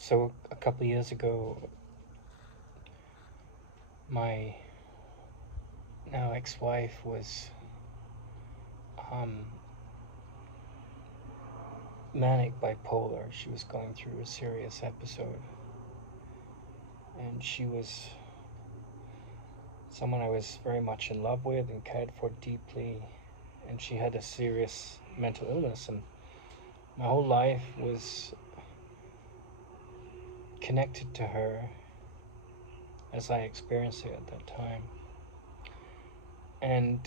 So a couple of years ago, my now ex-wife was um, manic bipolar. She was going through a serious episode, and she was someone I was very much in love with and cared for deeply, and she had a serious mental illness, and my whole life was connected to her as I experienced it at that time. And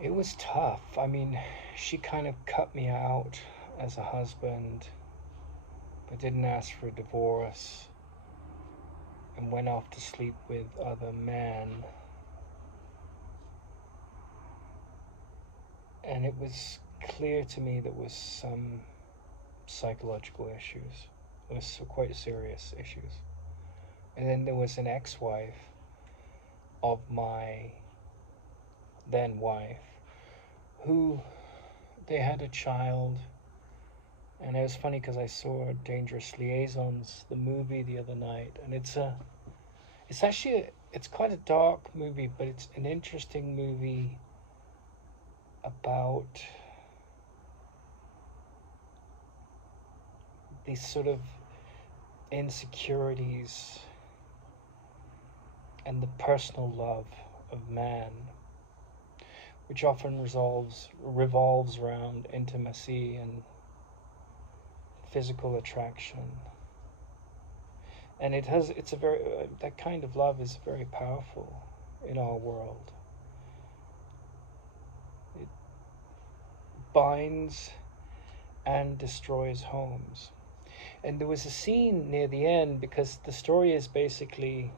it was tough. I mean, she kind of cut me out as a husband, but didn't ask for a divorce, and went off to sleep with other men. And it was clear to me there was some psychological issues. There was quite serious issues. And then there was an ex-wife of my then wife who they had a child. And it was funny because I saw Dangerous Liaisons, the movie, the other night, and it's quite a dark movie, but it's an interesting movie about these sort of insecurities and the personal love of man, which often revolves around intimacy and physical attraction. And it's a very that kind of love is very powerful in our world. It binds and destroys homes. And there was a scene near the end, because the story is basically,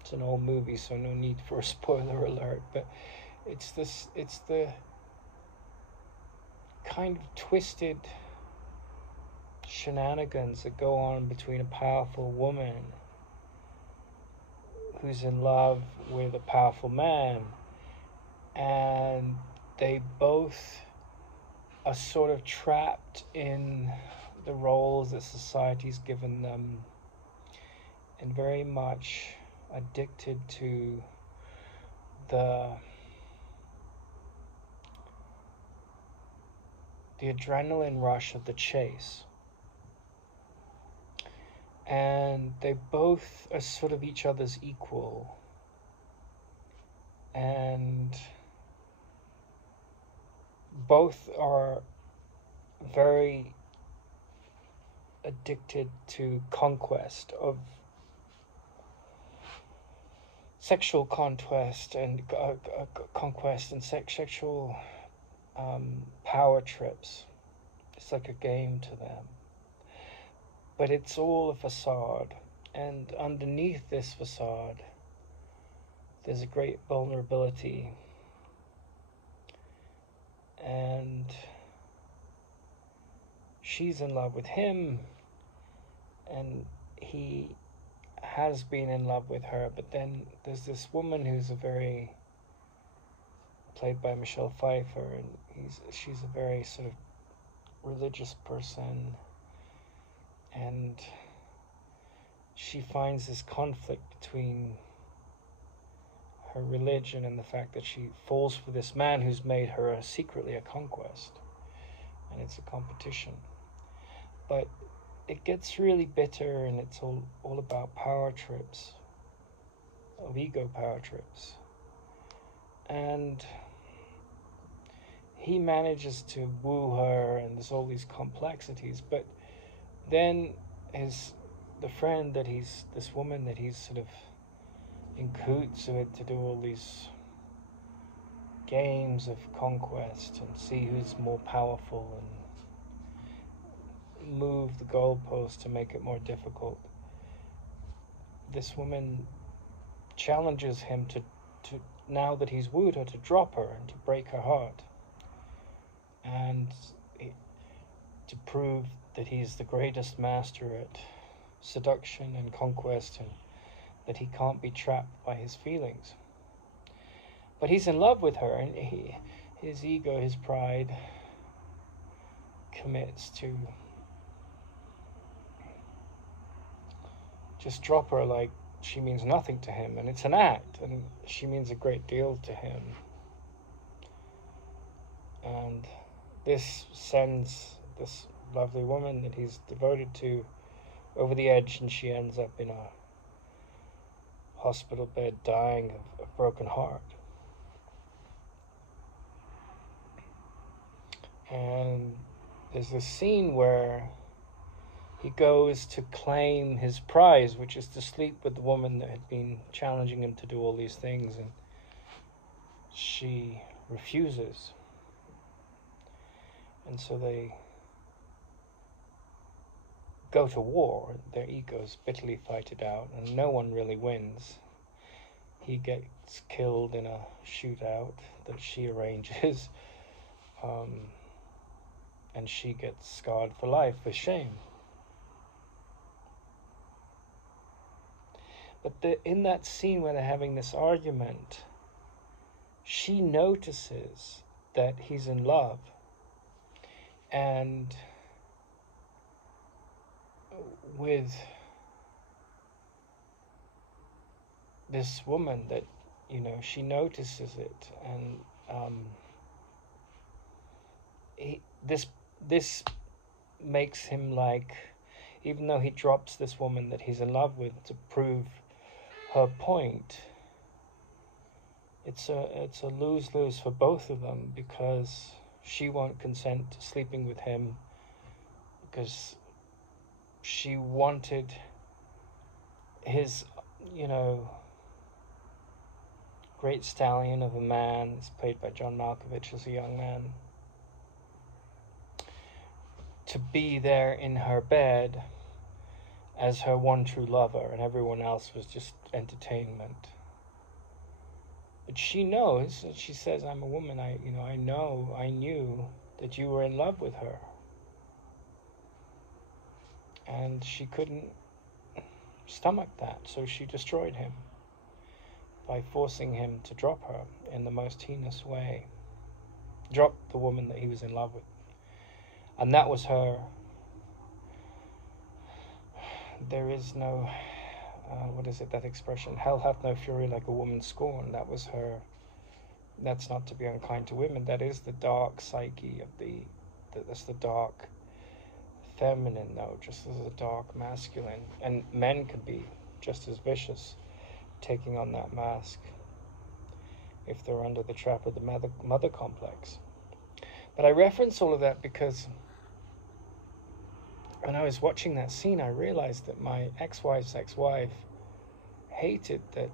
it's an old movie, so no need for a spoiler alert, but it's the kind of twisted shenanigans that go on between a powerful woman who's in love with a powerful man, and they both are sort of trapped in the roles that society's given them, and very much addicted to the adrenaline rush of the chase. And they both are sort of each other's equal, and both are very addicted to conquest, of sexual conquest and sexual power trips. It's like a game to them, but it's all a facade, and underneath this facade there's a great vulnerability, and she's in love with him, and he has been in love with her, but then there's this woman who's played by Michelle Pfeiffer, and she's a very sort of religious person, and she finds this conflict between her religion and the fact that she falls for this man who's made her secretly a conquest, and it's a competition. But it gets really bitter, and it's all about power trips, of ego power trips. And he manages to woo her, and there's all these complexities, but then this woman that he's sort of in cahoots with to do all these games of conquest and see who's more powerful and move the goalpost to make it more difficult. This woman challenges him to now that he's wooed her, to drop her and to break her heart, and to prove that he's the greatest master at seduction and conquest, and that he can't be trapped by his feelings. But he's in love with her, and his ego, his pride, commits to just drop her like she means nothing to him, and it's an act, and she means a great deal to him. And this sends this lovely woman that he's devoted to over the edge, and she ends up in a hospital bed dying of a broken heart. And there's this scene where he goes to claim his prize, which is to sleep with the woman that had been challenging him to do all these things, and she refuses. And so they go to war. Their egos bitterly fight it out, and no one really wins. He gets killed in a shootout that she arranges, and she gets scarred for life with shame. But in that scene where they're having this argument, she notices that he's in love, and with this woman that, she notices it, and this makes him, like, even though he drops this woman that he's in love with to prove her point, it's a lose-lose for both of them, because she won't consent to sleeping with him because she wanted his, great stallion of a man. It's played by John Malkovich as a young man, to be there in her bed as her one true lover, and everyone else was just entertainment. But she knows, and she says, "I'm a woman. I knew that you were in love with her." And she couldn't stomach that, so she destroyed him by forcing him to drop her in the most heinous way. Drop the woman that he was in love with. And that was her. There is no, that expression? Hell hath no fury like a woman scorned. That was her. That's not to be unkind to women. That is the dark psyche of that's the dark feminine, though, just as a dark masculine. And men can be just as vicious, taking on that mask, if they're under the trap of the mother complex. But I reference all of that because when I was watching that scene, I realized that my ex-wife's ex-wife hated that,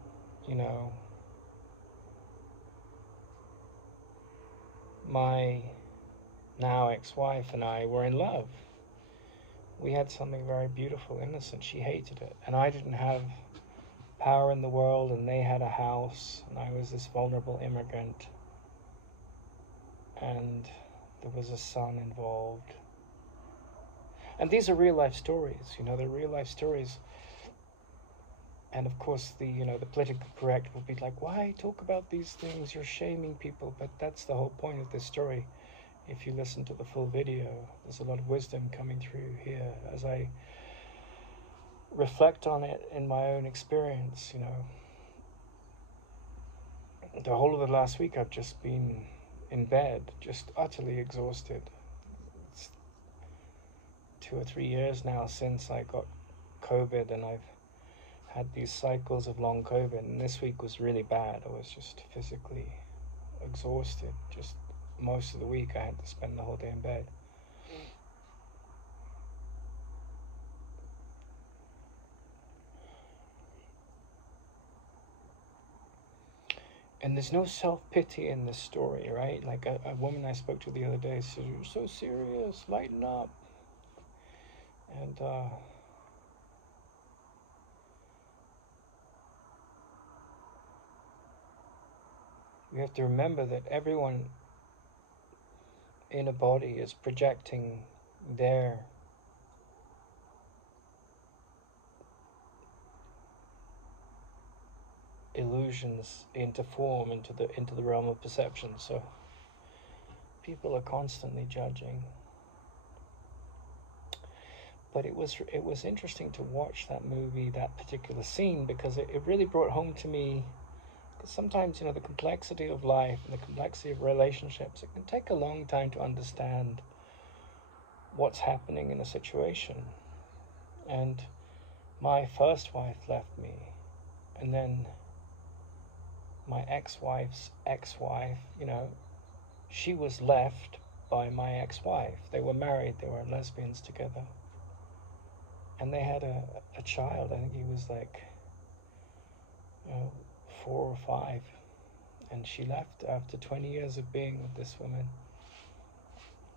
my now ex-wife and I were in love. We had something very beautiful, innocent. She hated it. And I didn't have power in the world, and they had a house, and I was this vulnerable immigrant. And there was a son involved. And these are real life stories, they're real life stories. And of course, the politically correct will be like, why talk about these things? You're shaming people. But that's the whole point of this story. If you listen to the full video, there's a lot of wisdom coming through here as I reflect on it in my own experience. The whole of the last week, I've just been in bed, just utterly exhausted. It's 2 or 3 years now since I got COVID, and I've had these cycles of long COVID, and this week was really bad. I was just physically exhausted. Just most of the week I had to spend the whole day in bed. And there's no self-pity in this story, right? Like a woman I spoke to the other day said, "You're so serious, lighten up." And we have to remember that everyone in a body is projecting their illusions into form, into the realm of perception. So people are constantly judging. But it was interesting to watch that movie, that particular scene, because it really brought home to me, because sometimes, the complexity of life and the complexity of relationships, it can take a long time to understand what's happening in a situation. And my first wife left me, and then my ex-wife's ex-wife, she was left by my ex-wife. They were married, they were lesbians together. And they had a child. I think he was like 4 or 5. And she left after 20 years of being with this woman.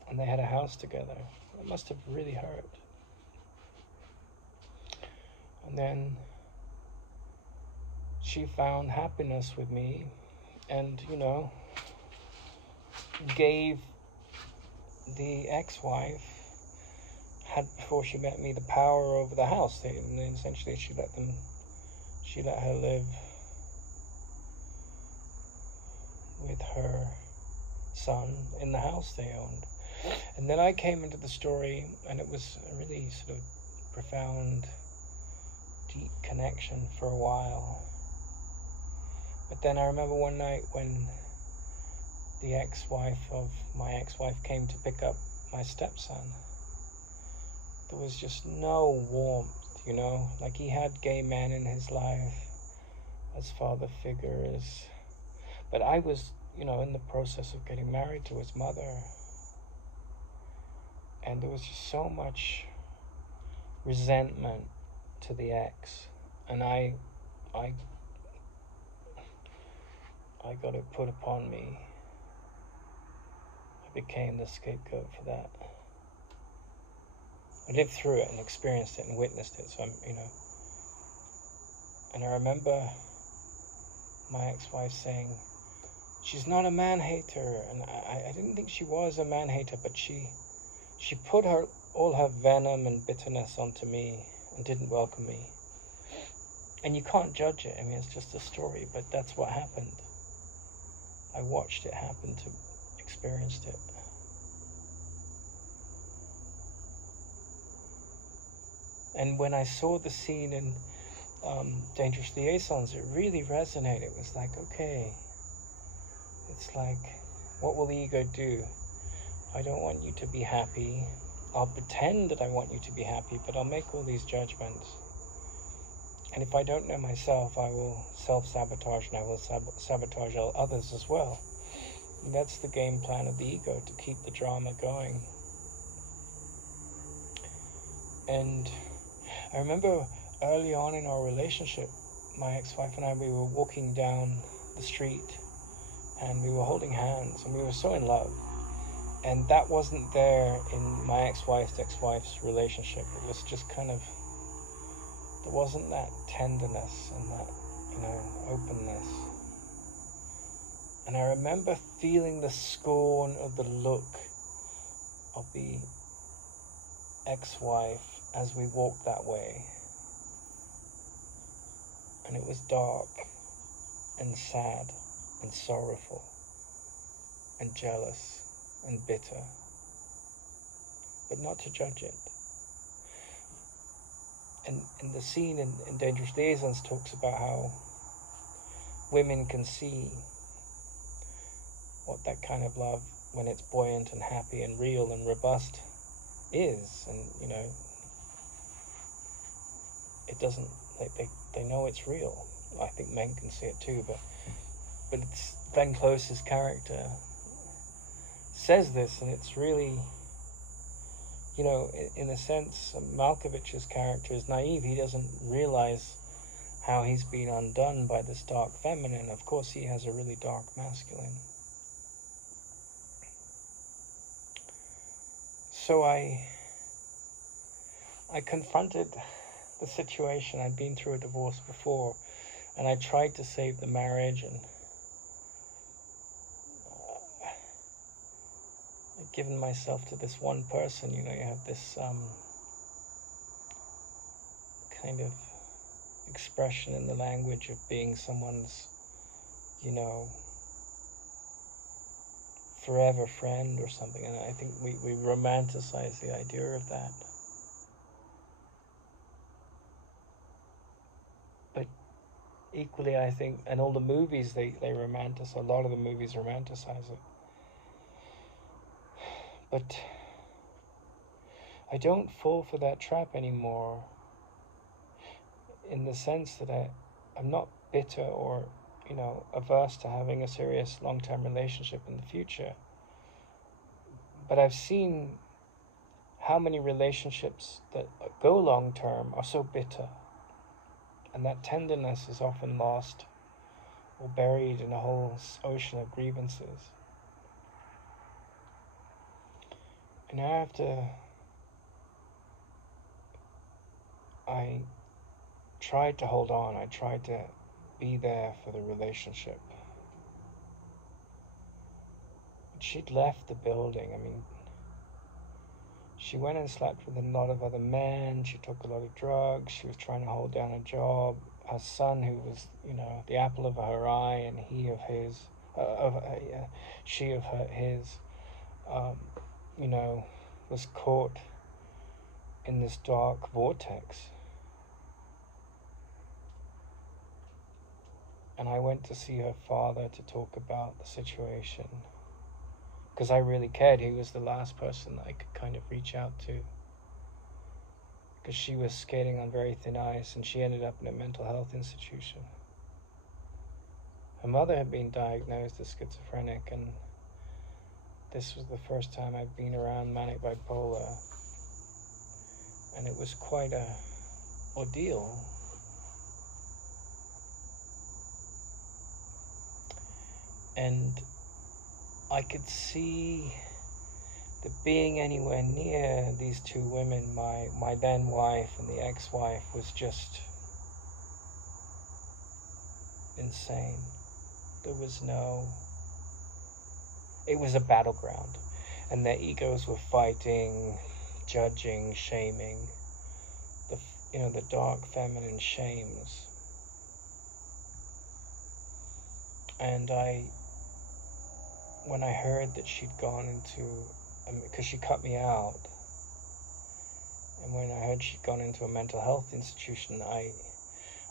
And they had a house together. It must have really hurt. And then she found happiness with me and, gave the ex-wife, had before she met me, the power over the house. And then essentially she let her live with her son in the house they owned. And then I came into the story, and it was a really sort of profound, deep connection for a while. But then I remember one night when the ex-wife of my ex-wife came to pick up my stepson. There was just no warmth, like he had gay men in his life as father figures. But I was, in the process of getting married to his mother. And there was just so much resentment to the ex. And I got it put upon me. I became the scapegoat for that. I lived through it and experienced it and witnessed it. So and I remember my ex-wife saying, she's not a man-hater. And I didn't think she was a man-hater, but she put all her venom and bitterness onto me and didn't welcome me. And you can't judge it. I mean, it's just a story, but that's what happened. I watched it happen, experienced it. And when I saw the scene in Dangerous Liaisons, it really resonated. It was like, okay, it's like, what will the ego do? I don't want you to be happy. I'll pretend that I want you to be happy, but I'll make all these judgments. And if I don't know myself, I will self-sabotage, and I will sabotage others as well. And that's the game plan of the ego, to keep the drama going. And I remember early on in our relationship, my ex-wife and I, we were walking down the street and we were holding hands and we were so in love. And that wasn't there in my ex-wife's relationship. It was just kind of, there wasn't that tenderness and that, openness. And I remember feeling the scorn of the look of the ex-wife as we walked that way. And it was dark and sad and sorrowful and jealous and bitter, but not to judge it. And the scene in Dangerous Liaisons talks about how women can see what that kind of love, when it's buoyant and happy and real and robust, is. And it doesn't, they know it's real. I think men can see it too, but it's Glenn Close's character says this, and it's really, in a sense, Malkovich's character is naive. He doesn't realize how he's been undone by this dark feminine. Of course, he has a really dark masculine. So I confronted the situation. I'd been through a divorce before, and I tried to save the marriage, and I'd given myself to this one person. You have this kind of expression in the language of being someone's, forever friend or something, and I think we romanticize the idea of that. equally, I think, and all the movies, they romanticize, a lot of the movies romanticize it. But I don't fall for that trap anymore, in the sense that I'm not bitter or, averse to having a serious long-term relationship in the future. But I've seen how many relationships that go long-term are so bitter, and that tenderness is often lost or buried in a whole ocean of grievances. And I tried to hold on, I tried to be there for the relationship. But she'd left the building. I mean, she went and slept with a lot of other men, she took a lot of drugs, she was trying to hold down a job. Her son, who was, the apple of her eye, and he of his, she of his, was caught in this dark vortex. And I went to see her father to talk about the situation, because I really cared. He was the last person that I could kind of reach out to, because she was skating on very thin ice, and she ended up in a mental health institution. Her mother had been diagnosed as schizophrenic, and this was the first time I'd been around manic bipolar, and it was quite a ordeal. And I could see that being anywhere near these two women, my then wife and the ex-wife, was just insane. It was a battleground, and their egos were fighting, judging, shaming, the dark feminine shames. And when I heard that she'd gone into, because she cut me out, and when I heard she'd gone into a mental health institution, I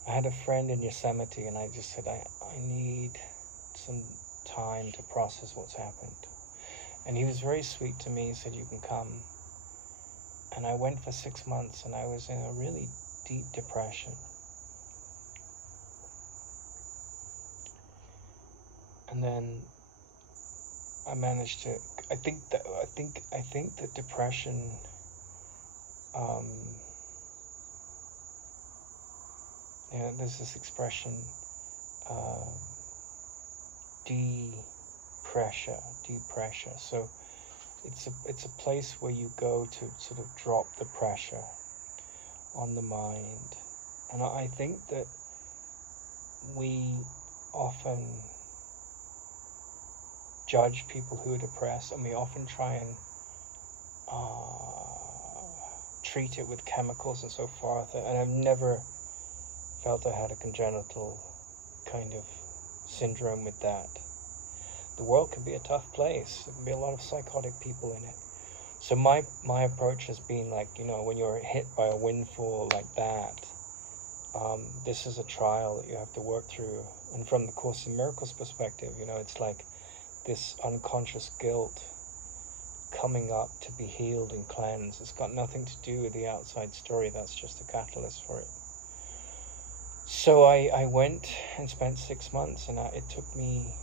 had a friend in Yosemite, and I just said, I need some time to process what's happened. And he was very sweet to me. He said, you can come. And I went for 6 months, and I was in a really deep depression. And then I managed to, I think that depression, there's this expression, depressure. So it's a place where you go to sort of drop the pressure on the mind. And I think that we often judge people who are depressed, and we often try and treat it with chemicals and so forth. And I've never felt I had a congenital kind of syndrome with that. The world can be a tough place. There can be a lot of psychotic people in it. So my approach has been like, when you're hit by a windfall like that, this is a trial that you have to work through. And from the Course in Miracles perspective, it's like this unconscious guilt coming up to be healed and cleansed. It's got nothing to do with the outside story. That's just a catalyst for it. So I went and spent 6 months, and it took me,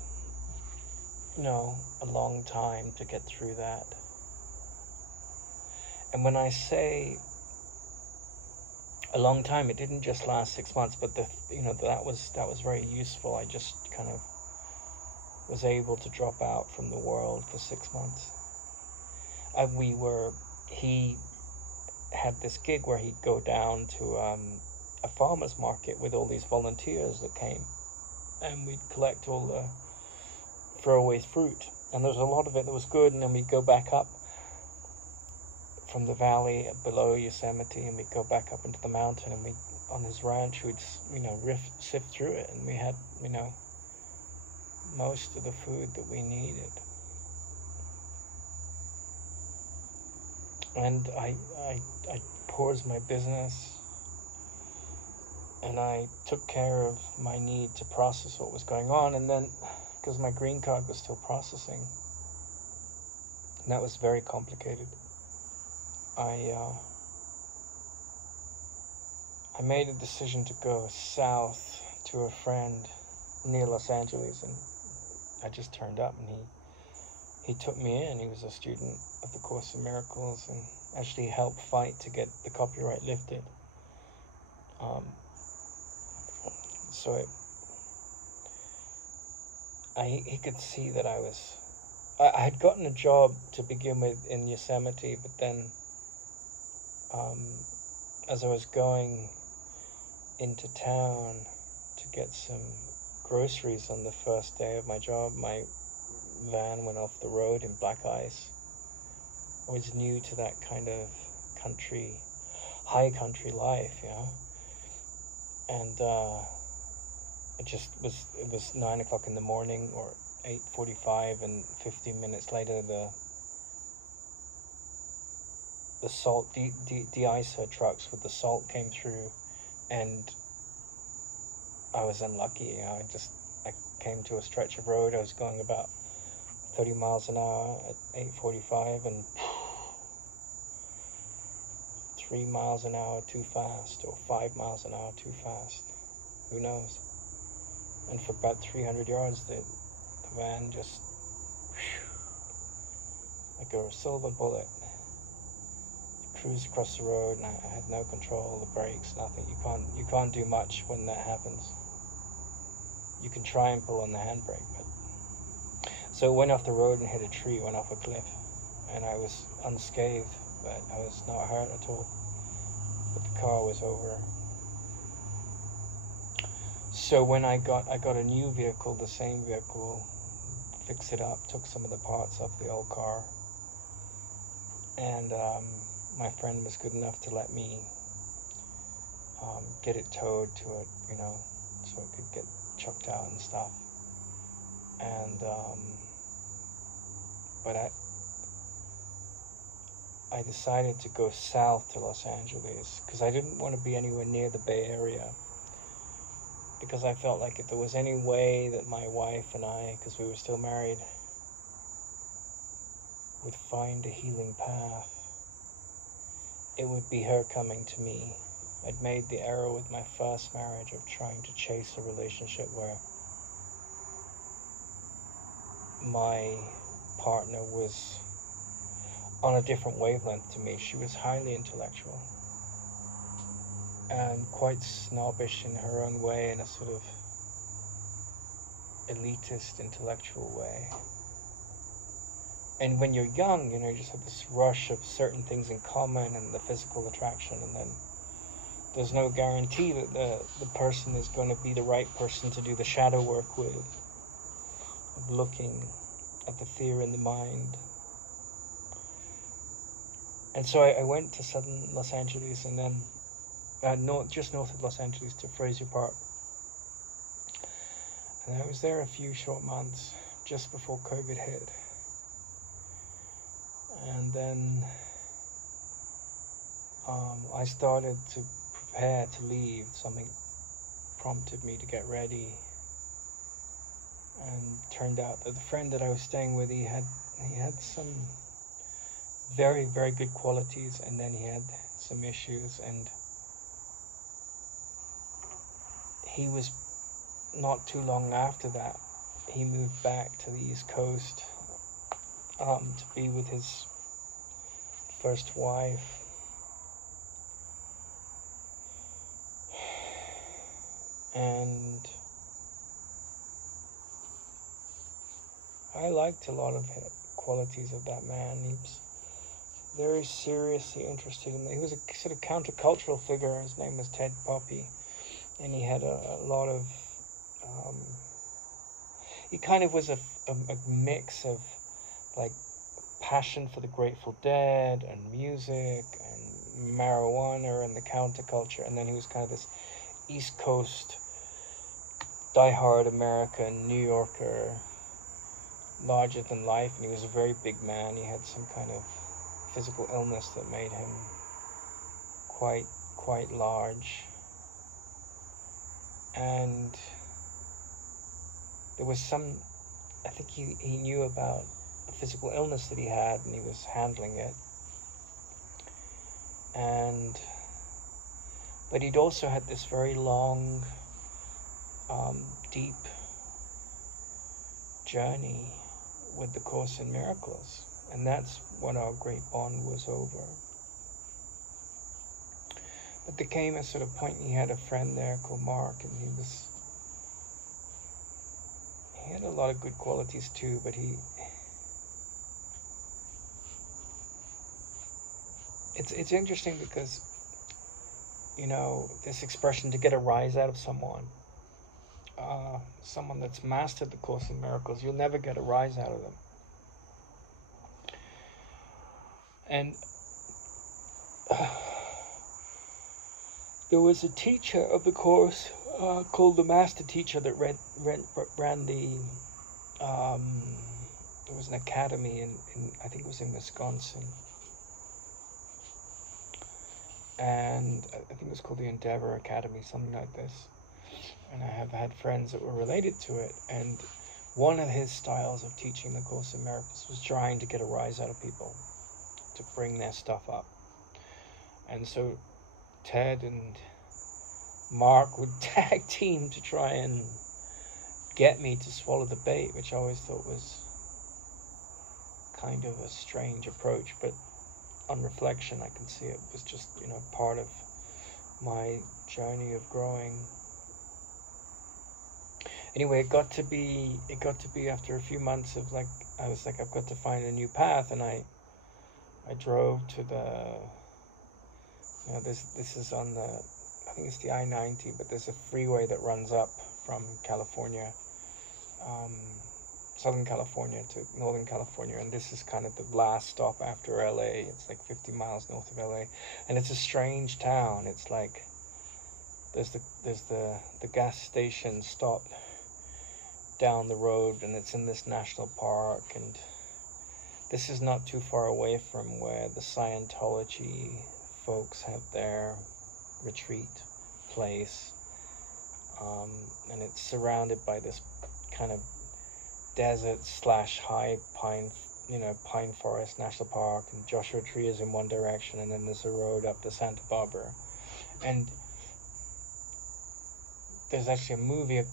a long time to get through that. And when I say a long time, it didn't just last 6 months, but that was very useful. I just kind of was able to drop out from the world for 6 months. He had this gig where he'd go down to a farmer's market with all these volunteers that came, and we'd collect all the throwaway fruit, and there's a lot of it that was good, and then we'd go back up from the valley below Yosemite, and we'd go back up into the mountain, and on his ranch, we'd sift through it, and we had most of the food that we needed. And I paused my business, and I took care of my need to process what was going on. And then, because my green card was still processing, and that was very complicated, I made a decision to go south to a friend near Los Angeles, and I just turned up, and he took me in. He was a student of the Course in Miracles, and actually helped fight to get the copyright lifted. So he could see that I had gotten a job to begin with in Yosemite, but then as I was going into town to get some groceries on the first day of my job, my van went off the road in black ice. I was new to that kind of country, high country life, you know, and it was 9 o'clock in the morning, or 8:45, and 15 minutes later the salt de-icer trucks with the salt came through, and I was unlucky, you know. I came to a stretch of road. I was going about 30 miles an hour at 8:45, and 3 miles an hour too fast, or 5 miles an hour too fast, who knows. And for about 300 yards the van just, like a silver bullet, cruised across the road, and I had no control, the brakes, nothing. You can't do much when that happens. You can try and pull on the handbrake, but so it went off the road and hit a tree, went off a cliff, and I was unscathed, but I was not hurt at all. But the car was over. So when I got a new vehicle, the same vehicle, fixed it up, took some of the parts off the old car, and my friend was good enough to let me get it towed to it, you know, so it could get chucked out and stuff. And but I decided to go south to Los Angeles because I didn't want to be anywhere near the Bay Area, because I felt like if there was any way that my wife and I, because we were still married, would find a healing path, it would be her coming to me. I'd made the error with my first marriage of trying to chase a relationship where my partner was on a different wavelength to me. She was highly intellectual and quite snobbish in her own way, in a sort of elitist intellectual way. And when you're young, you know, you just have this rush of certain things in common and the physical attraction, and then there's no guarantee that the person is going to be the right person to do the shadow work with, of looking at the fear in the mind. And so I went to southern Los Angeles, and then just north of Los Angeles, to Fraser Park. And I was there a few short months just before COVID hit. And then I started to prepare to leave. Something prompted me to get ready. And turned out that the friend that I was staying with, he had some very, very good qualities, and then he had some issues, and he was, not too long after that, he moved back to the East Coast to be with his first wife. And I liked a lot of qualities of that man. He was very seriously interested in. He was a sort of countercultural figure. His name was Ted Poppy, and he had a lot of. He kind of was a mix of like passion for the Grateful Dead and music and marijuana and the counterculture, and then he was kind of this East Coast diehard American New Yorker, larger than life, and he was a very big man. He had some kind of physical illness that made him quite large. and there was some, I think he knew about a physical illness that he had, and he was handling it. And but he'd also had this very long, deep journey with the Course in Miracles, and that's when our great bond was over. But there came a sort of point, he had a friend there called Mark, and he had a lot of good qualities too, but it's interesting because, you know, this expression, to get a rise out of someone, someone that's mastered the Course in Miracles, you'll never get a rise out of them. And there was a teacher of the Course called the Master Teacher that ran the, there was an academy in I think it was in Wisconsin. And I think it was called the Endeavor Academy, something like this. And I have had friends that were related to it. And one of his styles of teaching the Course in Miracles was trying to get a rise out of people, to bring their stuff up. And so Ted and Mark would tag team to try and get me to swallow the bait, which I always thought was kind of a strange approach, but on reflection I can see it was just, you know, part of my journey of growing. Anyway, it got to be after a few months of like, I was like, I've got to find a new path, and I drove to the, you know, this is on the, I think it's the I-90, but there's a freeway that runs up from California, Southern California to Northern California, and this is kind of the last stop after LA. It's like 50 miles north of LA, and it's a strange town. It's like there's the gas station stop down the road, and it's in this national park, and this is not too far away from where the Scientology folks have their retreat place, and it's surrounded by this kind of desert / high pine, you know, pine forest national park, and Joshua Tree is in one direction, and then there's a road up to Santa Barbara. And there's actually a movie, a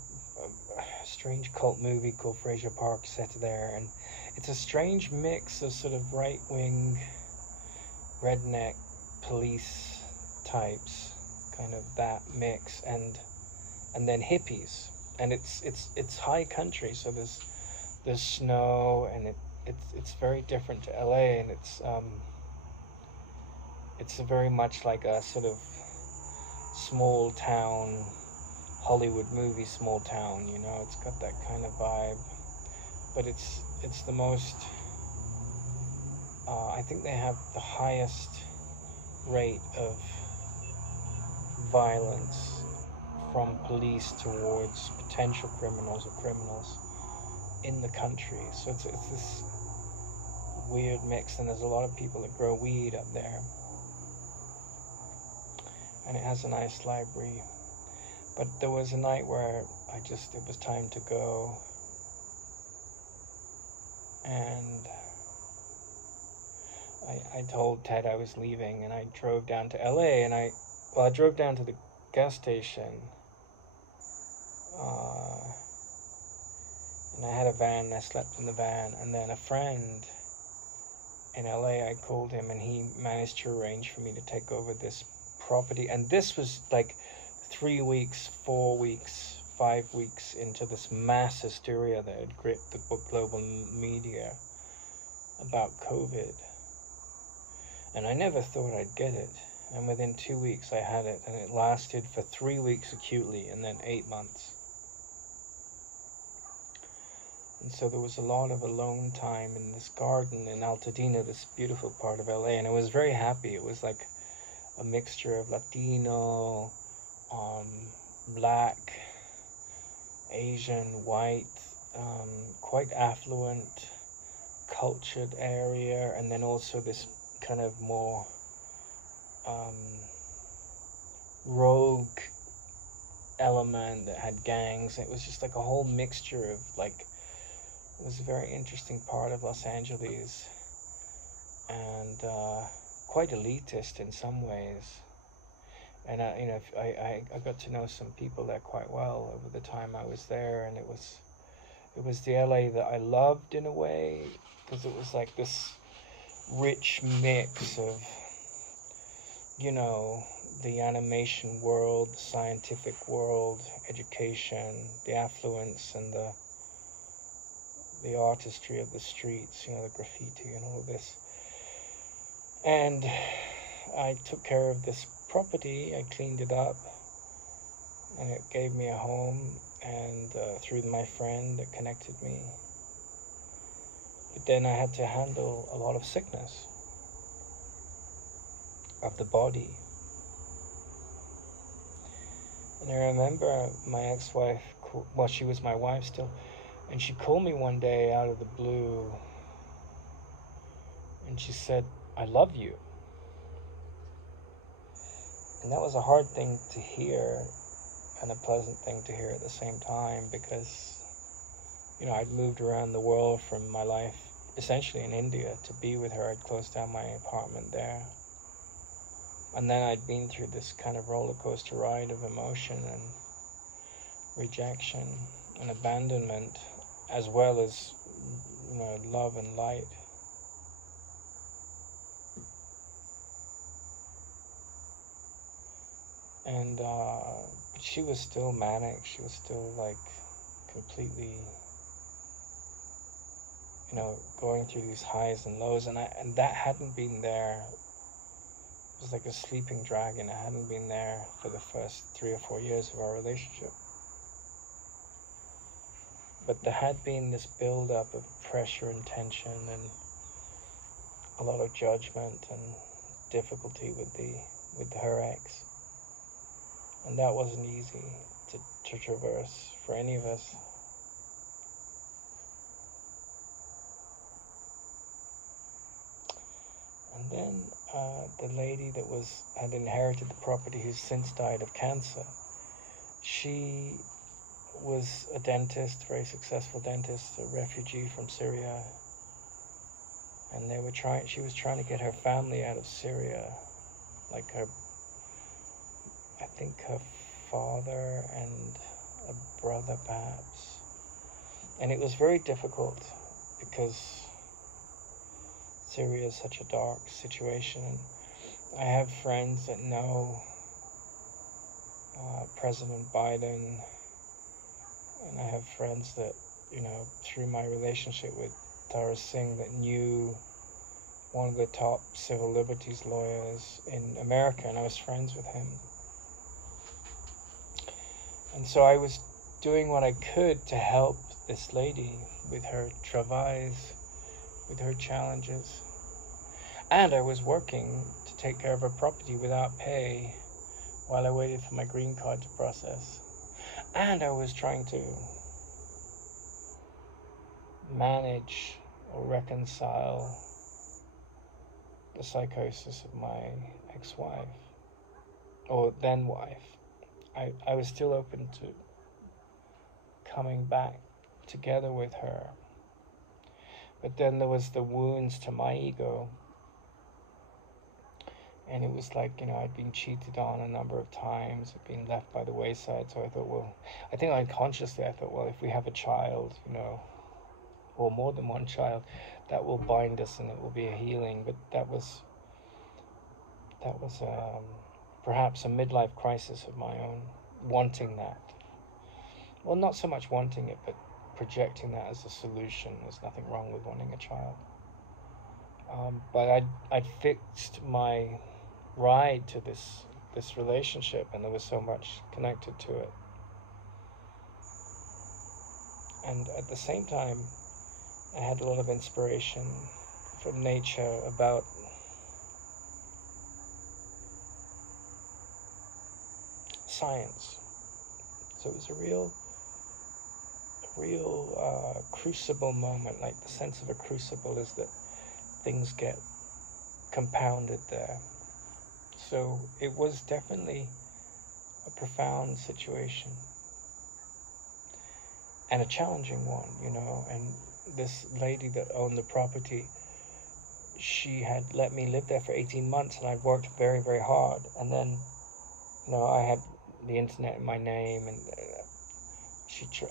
strange cult movie called Fraser Park set there, and it's a strange mix of sort of right-wing redneck police types, kind of that mix, and then hippies, and it's high country, so there's snow, and it's very different to LA, and it's very much like a sort of small town Hollywood movie, small town, you know. It's got that kind of vibe, but it's the most, I think they have the highest rate of violence from police towards potential criminals or criminals in the country. So it's this weird mix, and there's a lot of people that grow weed up there, and it has a nice library. But there was a night where it was time to go, and I told Ted I was leaving, and I drove down to LA, and I drove down to the gas station, and I had a van, and I slept in the van, and then a friend in LA, I called him, and he managed to arrange for me to take over this property. And this was like 3 weeks, 4 weeks, 5 weeks into this mass hysteria that had gripped the global media about COVID. And I never thought I'd get it. And within 2 weeks I had it, and it lasted for 3 weeks acutely, and then 8 months. And so there was a lot of alone time in this garden in Altadena, this beautiful part of LA, and I was very happy. It was like a mixture of Latino, black, Asian, white, quite affluent, cultured area, and then also this kind of more rogue element that had gangs. It was just like a whole mixture of like, it was a very interesting part of Los Angeles, and quite elitist in some ways. And I got to know some people there quite well over the time I was there, and it was the LA that I loved in a way, because it was like this rich mix of, you know, the animation world, the scientific world, education, the affluence, and the artistry of the streets, you know, the graffiti and all of this. And I took care of this property. I cleaned it up, and it gave me a home, and through my friend that connected me. But then I had to handle a lot of sickness of the body. And I remember my ex-wife, well, she was my wife still, and she called me one day out of the blue, and she said, "I love you." And that was a hard thing to hear, and a pleasant thing to hear at the same time, because, you know, I'd moved around the world from my life, essentially in India, to be with her. I'd closed down my apartment there. And then I'd been through this kind of roller coaster ride of emotion and rejection and abandonment, as well as, you know, love and light. And she was still manic. She was still like completely, you know, going through these highs and lows, and that hadn't been there. It was like a sleeping dragon. It hadn't been there for the first 3 or 4 years of our relationship. But there had been this build-up of pressure and tension, and a lot of judgment and difficulty with her ex. And that wasn't easy to traverse for any of us. And then the lady that had inherited the property, who's since died of cancer, she was a dentist, very successful dentist, a refugee from Syria. And she was trying to get her family out of Syria, like I think her father and a brother perhaps. And it was very difficult, because Syria is such a dark situation. I have friends that know President Biden, and I have friends that, you know, through my relationship with Tara Singh, that knew one of the top civil liberties lawyers in America, and I was friends with him. And so I was doing what I could to help this lady with her travails, with her challenges. And I was working to take care of her property without pay while I waited for my green card to process. And I was trying to manage or reconcile the psychosis of my ex-wife, or then wife. I was still open to coming back together with her. But then there was the wounds to my ego. And it was like, you know, I'd been cheated on a number of times, I'd been left by the wayside. So I thought, well, I think unconsciously I thought, well, if we have a child, you know, or more than one child, that will bind us and it will be a healing. But that was perhaps a midlife crisis of my own, wanting that. Well, not so much wanting it, but projecting that as a solution. There's nothing wrong with wanting a child. But I'd fixed my ride to this relationship, and there was so much connected to it. And at the same time, I had a lot of inspiration from nature about science. So it was a real crucible moment. Like, the sense of a crucible is that things get compounded there. So it was definitely a profound situation and a challenging one, you know. And this lady that owned the property, she had let me live there for 18 months, and I'd worked very, very hard. And then, you know, I had the internet in my name, and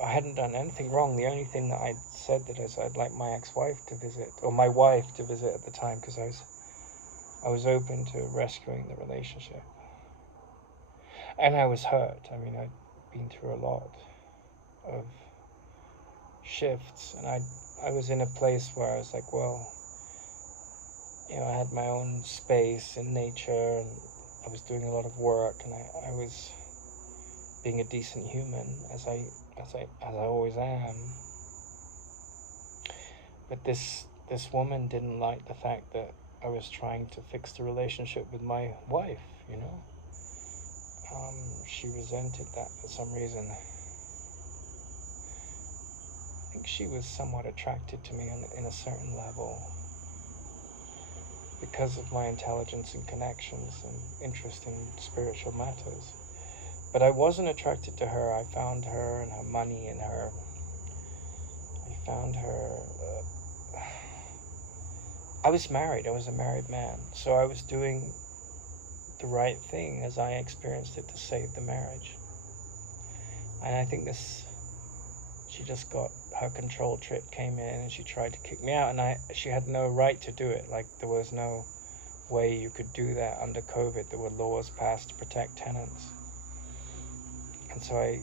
I hadn't done anything wrong. The only thing that I'd said that is I'd like my ex-wife to visit, or my wife to visit at the time, because I was open to rescuing the relationship. And I was hurt. I mean, I'd been through a lot of shifts, and I was in a place where I was like, well, you know, I had my own space in nature, and I was doing a lot of work, and I was being a decent human, as I always am. But this woman didn't like the fact that I was trying to fix the relationship with my wife, you know. She resented that for some reason. I think she was somewhat attracted to me in a certain level because of my intelligence and connections and interest in spiritual matters. But I wasn't attracted to her. I found her and her money and her... I found her... I was married. I was a married man. So I was doing the right thing as I experienced it to save the marriage. And I think she just got... her control trip came in, and she tried to kick me out, and she had no right to do it. Like, there was no way you could do that under COVID. There were laws passed to protect tenants. And so I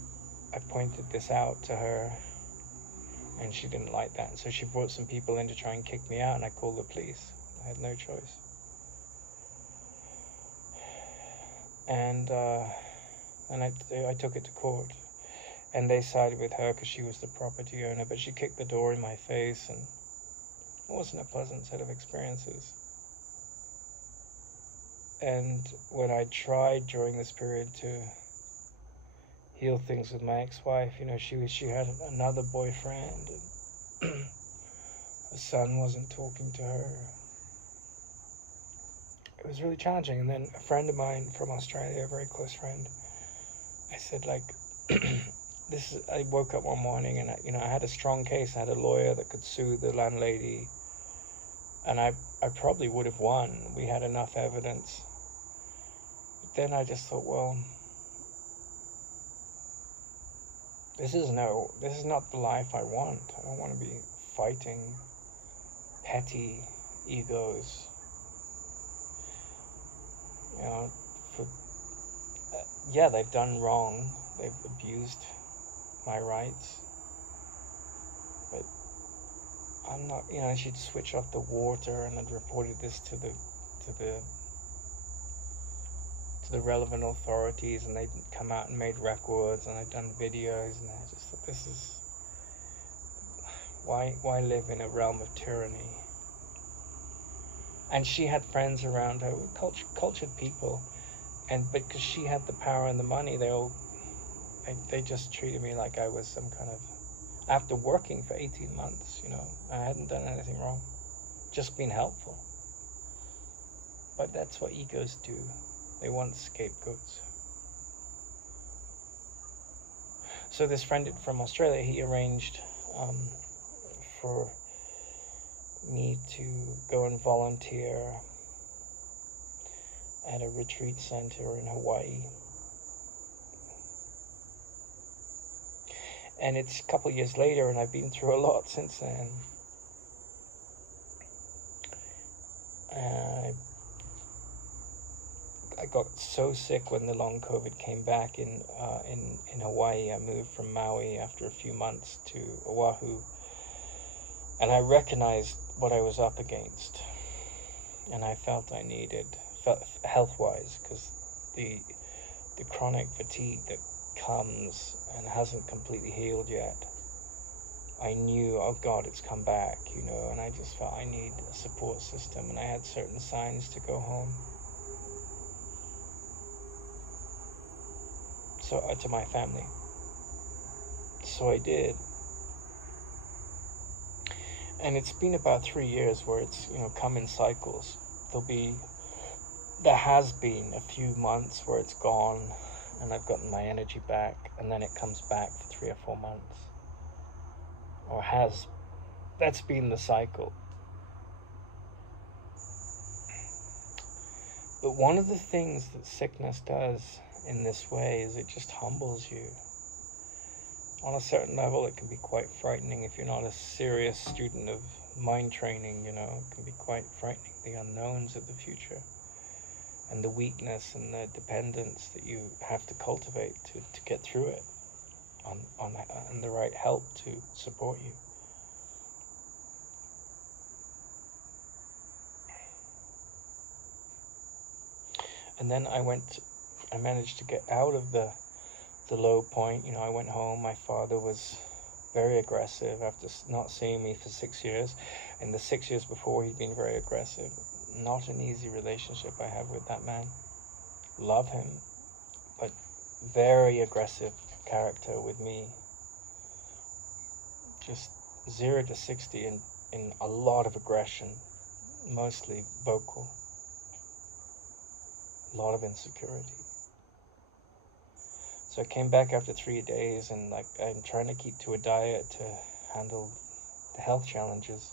pointed this out to her, and she didn't like that. And so she brought some people in to try and kick me out, and I called the police. I had no choice. And I took it to court. And they sided with her because she was the property owner, but she kicked the door in my face, and it wasn't a pleasant set of experiences. And when I tried during this period to heal things with my ex-wife, you know, she had another boyfriend, and her son wasn't talking to her. It was really challenging. And then a friend of mine from Australia, a very close friend, I said, like, I woke up one morning, and I had a strong case. I had a lawyer that could sue the landlady, and I probably would have won. We had enough evidence. But then I just thought, well, this is not the life I want. I don't want to be fighting petty egos. You know, yeah, they've done wrong. They've abused my rights, but I'm not, you know, she'd switch off the water, and I'd reported this to the relevant authorities, and they'd come out and made records, and I'd done videos, and I just thought, this is, why live in a realm of tyranny? And she had friends around her, cultured people, and because she had the power and the money, they just treated me like I was some kind of, after working for 18 months, you know, I hadn't done anything wrong, just been helpful. But that's what egos do. They want scapegoats. So this friend from Australia, he arranged for me to go and volunteer at a retreat center in Hawaii. And it's a couple years later, and I've been through a lot since then. I got so sick when the long COVID came back in Hawaii. I moved from Maui after a few months to Oahu, and I recognized what I was up against, and I felt I needed, health-wise, because the chronic fatigue that comes and hasn't completely healed yet, I knew, oh God, it's come back, you know, and I just felt I need a support system, and I had certain signs to go home. So, to my family. So I did. And it's been about 3 years where it's, you know, come in cycles. There has been a few months where it's gone, and I've gotten my energy back, and then it comes back for 3 or 4 months, or has. That's been the cycle. But one of the things that sickness does in this way is it just humbles you. On a certain level, it can be quite frightening if you're not a serious student of mind training, you know. It can be quite frightening, the unknowns of the future, and the weakness and the dependence that you have to cultivate to get through it, on the right help to support you. And then I managed to get out of the low point. You know, I went home. My father was very aggressive after not seeing me for 6 years. And the 6 years before, he'd been very aggressive. Not an easy relationship I have with that man. Love him, but very aggressive character with me. Just 0 to 60 in a lot of aggression, mostly vocal. A lot of insecurity. So I came back after 3 days, and like I'm trying to keep to a diet to handle the health challenges.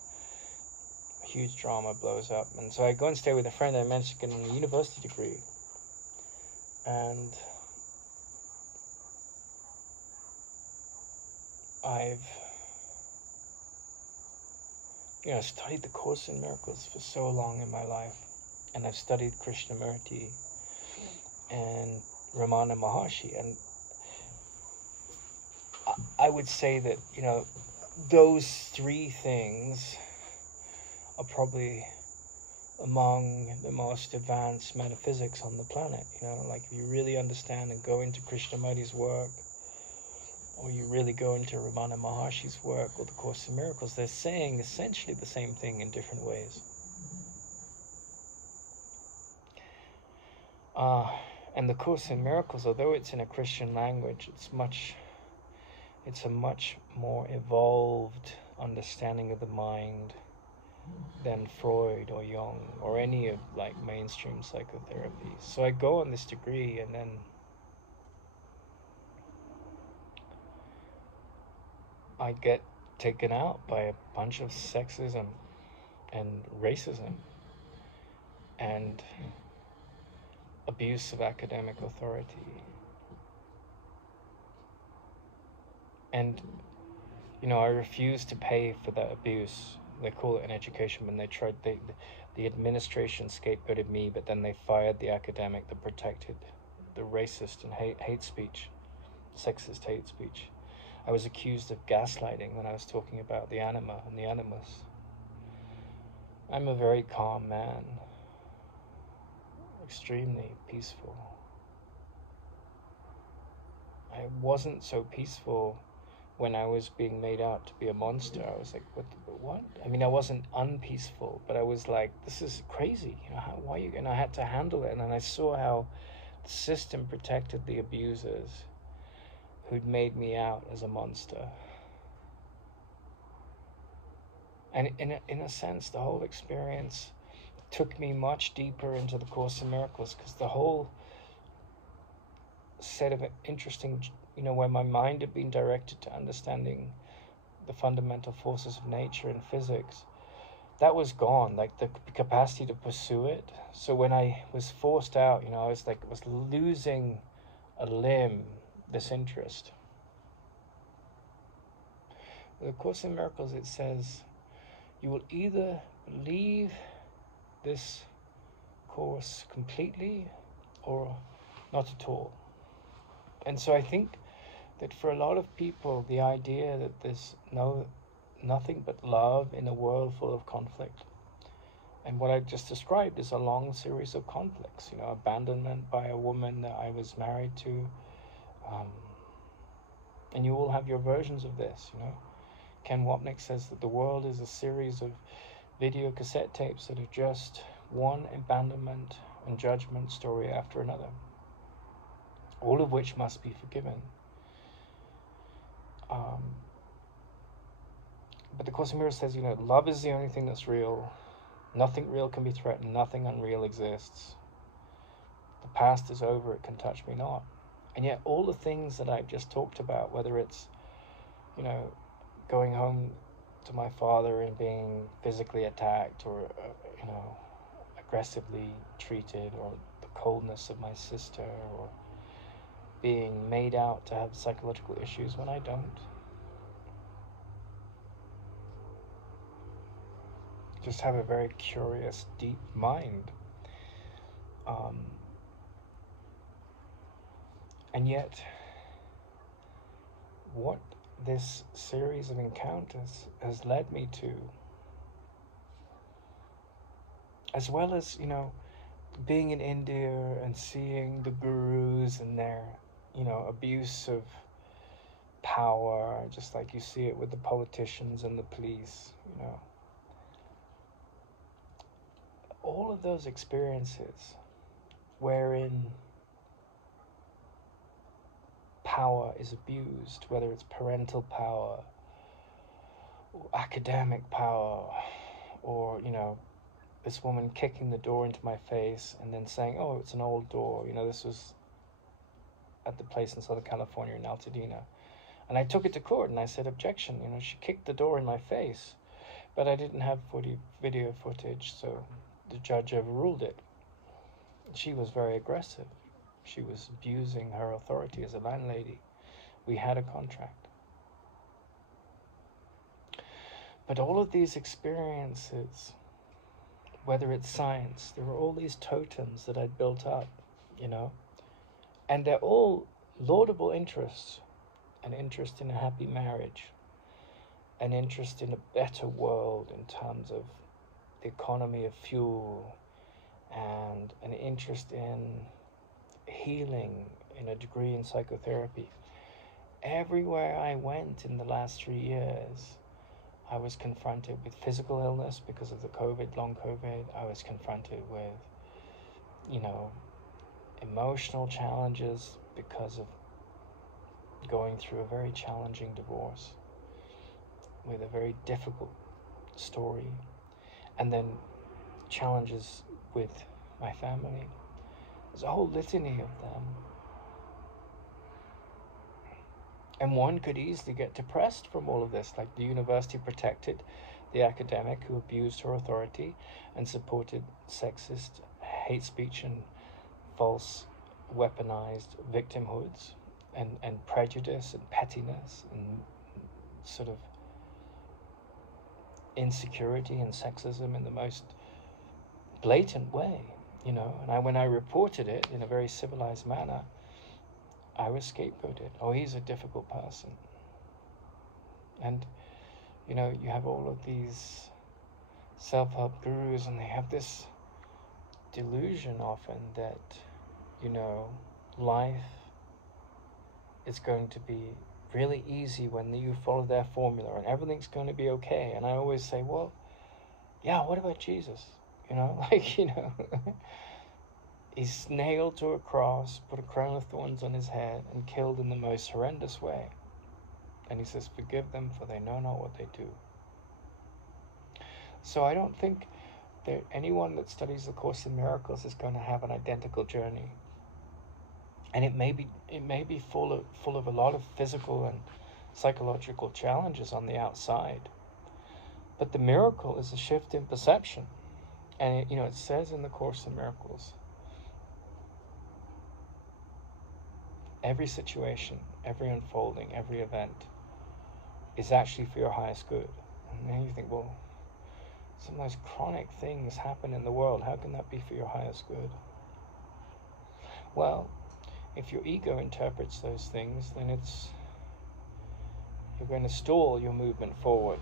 A huge drama blows up, and so I go and stay with a friend. I managed to get a university degree, and I've studied the Course in Miracles for so long in my life, and I've studied Krishnamurti and Ramana Maharshi, and I would say that, those 3 things are probably among the most advanced metaphysics on the planet. Like if you really understand and go into Krishnamurti's work, or you really go into Ramana Maharshi's work or the Course in Miracles, they're saying essentially the same thing in different ways. And the Course in Miracles, although it's in a Christian language, it's a much more evolved understanding of the mind than Freud or Jung or any of like mainstream psychotherapies. So I go on this degree, and then I get taken out by a bunch of sexism and racism and abuse of academic authority. And, I refuse to pay for that abuse. They call it an education, when the administration scapegoated me, but then they fired the academic that protected the racist and hate speech, sexist hate speech. I was accused of gaslighting when I was talking about the anima and the animus. I'm a very calm man, extremely peaceful. I wasn't so peaceful when I was being made out to be a monster. I was like, what? I mean, I wasn't unpeaceful, but I was like, this is crazy. Why are you? And I had to handle it. And then I saw how the system protected the abusers who'd made me out as a monster. And in a sense, the whole experience took me much deeper into the Course in Miracles, because the whole set of interesting, where my mind had been directed to understanding the fundamental forces of nature and physics, that was gone, like the capacity to pursue it. So when I was forced out, I was losing a limb, this interest. The Course in Miracles, it says, you will either believe this course completely or not at all. And so I think that for a lot of people, the idea that there's nothing but love in a world full of conflict, and what I've just described is a long series of conflicts, abandonment by a woman that I was married to, and you all have your versions of this, Ken Wapnick says that the world is a series of video cassette tapes that are just one abandonment and judgment story after another, all of which must be forgiven. But the Course in Miracles says, love is the only thing that's real. Nothing real can be threatened. Nothing unreal exists. The past is over. It can touch me not. And yet all the things that I've just talked about, whether it's, you know, going home to my father and being physically attacked, or, you know, aggressively treated, or the coldness of my sister, or being made out to have psychological issues when I don't. Just have a very curious, deep mind. And yet, what this series of encounters has led me to, as well as, you know, being in India and seeing the gurus and their, you know, abuse of power, just like you see it with the politicians and the police, you know. All of those experiences wherein power is abused, whether it's parental power or academic power, or, you know, this woman kicking the door into my face and then saying, oh, it's an old door. You know, this was at the place in Southern California in Altadena. And I took it to court and I said, objection, you know, she kicked the door in my face, but I didn't have video footage, so the judge overruled it. She was very aggressive. She was abusing her authority as a landlady. We had a contract. But all of these experiences, whether it's science, there were all these totems that I'd built up, you know, and they're all laudable interests. An interest in a happy marriage, an interest in a better world in terms of the economy of fuel, and an interest in healing, in a degree in psychotherapy. Everywhere I went in the last 3 years, I was confronted with physical illness because of the COVID, long COVID. I was confronted with, you know, emotional challenges because of going through a very challenging divorce with a very difficult story, and then challenges with my family. There's a whole litany of them. And one could easily get depressed from all of this, like the university protected the academic who abused her authority and supported sexist hate speech and false weaponized victimhoods and prejudice and pettiness and sort of insecurity and sexism in the most blatant way, you know. And when I reported it in a very civilized manner, I was scapegoated. Oh, he's a difficult person. And, you know, you have all of these self-help gurus, and they have this delusion often that, you know, life is going to be really easy when you follow their formula and everything's going to be okay. And I always say, well, yeah, what about Jesus? You know, like, you know, he's nailed to a cross, put a crown of thorns on his head, and killed in the most horrendous way. And he says, forgive them, for they know not what they do. So I don't think that anyone that studies the Course in Miracles is going to have an identical journey. And it may be full of a lot of physical and psychological challenges on the outside. But the miracle is a shift in perception. And it says in the Course in Miracles, every situation, every unfolding, every event is actually for your highest good. And then you think, well, some of those chronic things happen in the world. How can that be for your highest good? Well, if your ego interprets those things, then you're going to stall your movement forward.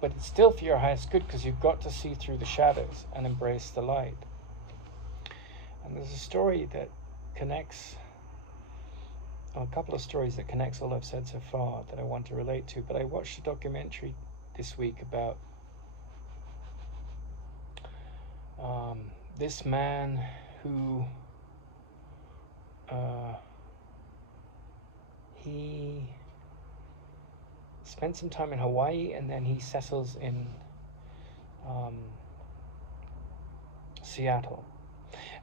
But it's still for your highest good, because you've got to see through the shadows and embrace the light. And there's a story that connects, a couple of stories that connects all I've said so far that I want to relate to. But I watched a documentary this week about this man who he spent some time in Hawaii, and then he settles in Seattle,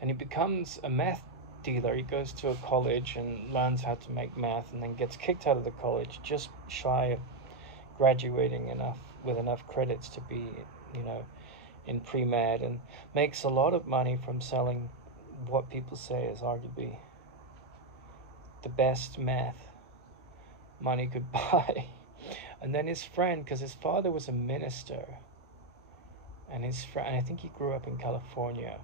and he becomes a meth dealer. He goes to a college and learns how to make meth, and then gets kicked out of the college just shy of graduating with enough credits to be, in pre-med, and makes a lot of money from selling what people say is arguably the best meth money could buy. And then his friend, because his father was a minister, and his friend, I think he grew up in California.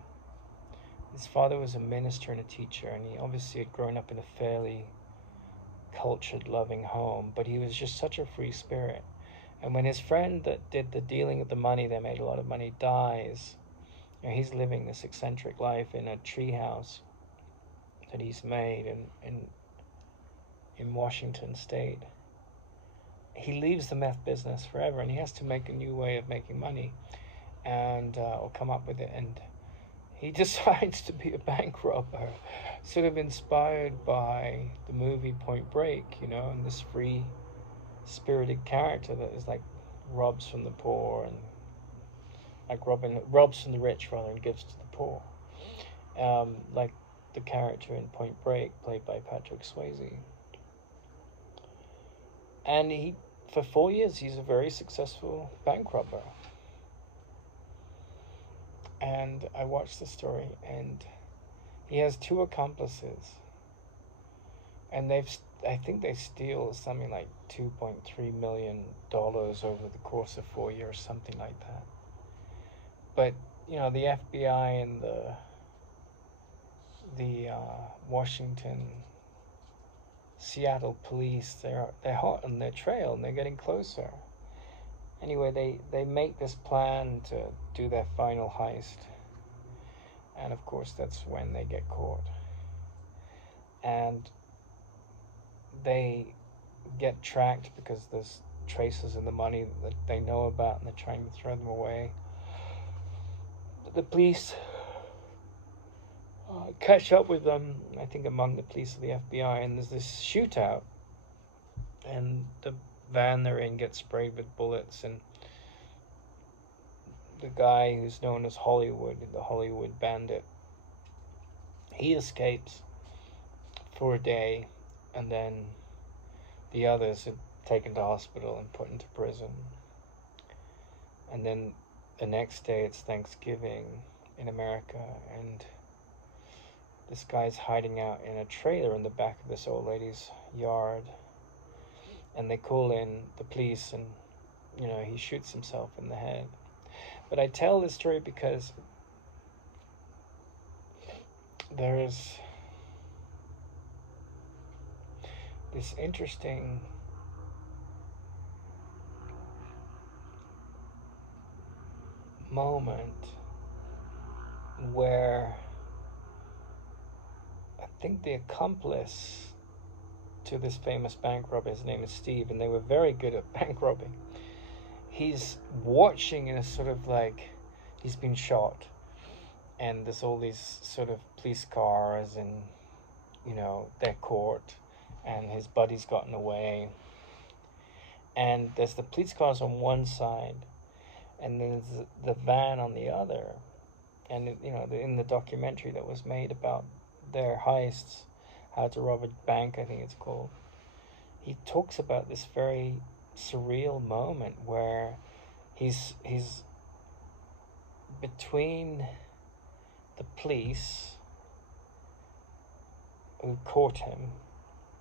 His father was a minister and a teacher, and he obviously had grown up in a fairly cultured, loving home, but he was just such a free spirit. And when his friend that did the dealing of the money, they made a lot of money, dies, he's living this eccentric life in a treehouse that he's made in Washington State. He leaves the meth business forever, and he has to make a new way of making money, and or come up with it. And he decides to be a bank robber, sort of inspired by the movie Point Break, and this free spirited character that is like robs from the poor, and like robs from the rich rather and gives to the poor, like the character in Point Break played by Patrick Swayze. And for 4 years he's a very successful bank robber. And I watched the story, and he has 2 accomplices, and I think they steal something like $2.3 million over the course of 4 years, something like that. But the FBI and the Washington, Seattle police, they're hot on their trail, and they're getting closer. Anyway, they make this plan to do their final heist, and of course that's when they get caught. And they get tracked because there's traces in the money that they know about, and they're trying to throw them away. But the police catch up with them, I think among the police of the FBI, and there's this shootout, and the van they're in gets sprayed with bullets, and the guy who's known as Hollywood, the Hollywood Bandit, he escapes for a day, and then the others are taken to hospital and put into prison. And then the next day it's Thanksgiving in America, and this guy's hiding out in a trailer in the back of this old lady's yard, and they call in the police, and he shoots himself in the head. But I tell this story because there's this interesting moment where I think the accomplice to this famous bank robber, his name is Steve, and they were very good at bank robbing. He's watching in a sort of like, he's been shot, and there's all these sort of police cars, and they're caught, and his buddy's gotten away, and there's the police cars on one side, and then there's the van on the other. And in the documentary that was made about their heists, How to Rob a Bank, I think it's called, he talks about this very surreal moment where he's between the police who caught him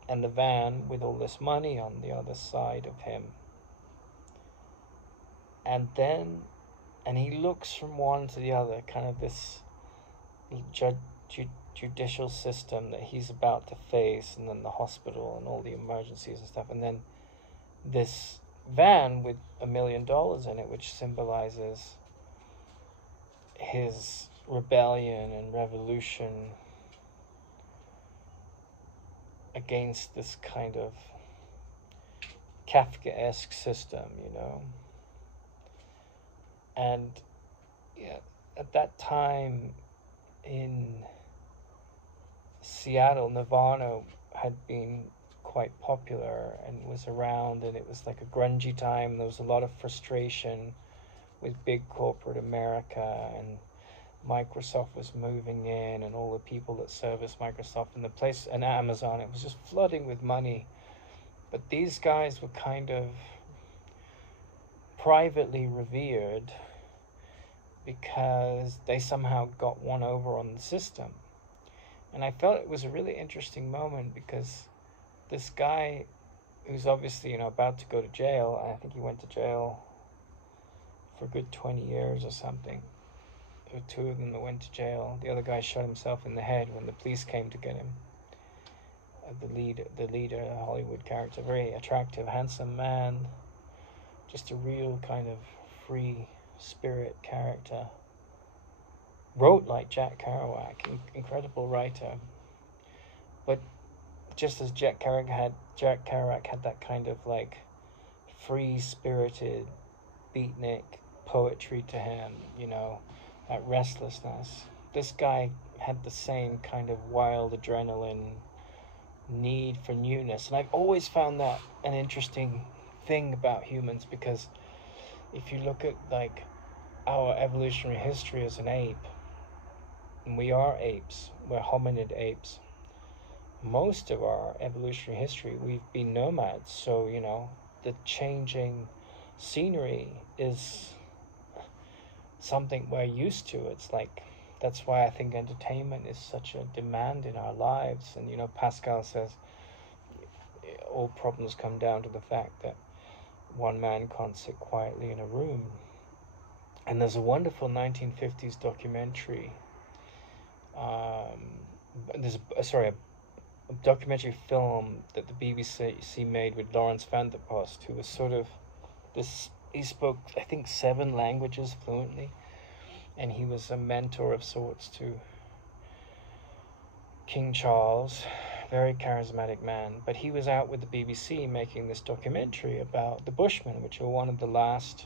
and the van with all this money on the other side of him, and he looks from one to the other, kind of this judicial system that he's about to face, and then the hospital and all the emergencies and stuff, and then this van with $1 million in it, which symbolizes his rebellion and revolution against this kind of Kafkaesque system, And at that time in Seattle, Nirvana had been quite popular and was around, and it was like a grungy time. There was a lot of frustration with big corporate America, and Microsoft was moving in, and all the people that service Microsoft in the place, and Amazon, it was just flooding with money. But these guys were kind of privately revered because they somehow got one over on the system. And I felt it was a really interesting moment, because this guy who's obviously, about to go to jail, I think he went to jail for a good 20 years or something. There were two of them that went to jail. The other guy shot himself in the head when the police came to get him. The leader, a Hollywood character, very attractive, handsome man, just a real kind of free spirit character. Wrote like Jack Kerouac, incredible writer. But just as Jack Kerouac had that kind of like free-spirited, beatnik poetry to him, that restlessness. This guy had the same kind of wild adrenaline need for newness. And I've always found that an interesting thing about humans, because if you look at like our evolutionary history as an ape, and we are apes, we're hominid apes, most of our evolutionary history we've been nomads. So the changing scenery is something we're used to. It's like, that's why I think entertainment is such a demand in our lives. And Pascal says all problems come down to the fact that one man can't sit quietly in a room. And there's a wonderful 1950s documentary, a documentary film that the BBC made with Lawrence van der Post, who was sort of he spoke, I think, 7 languages fluently, and he was a mentor of sorts to King Charles, very charismatic man. But he was out with the BBC making this documentary about the Bushmen, which were one of the last,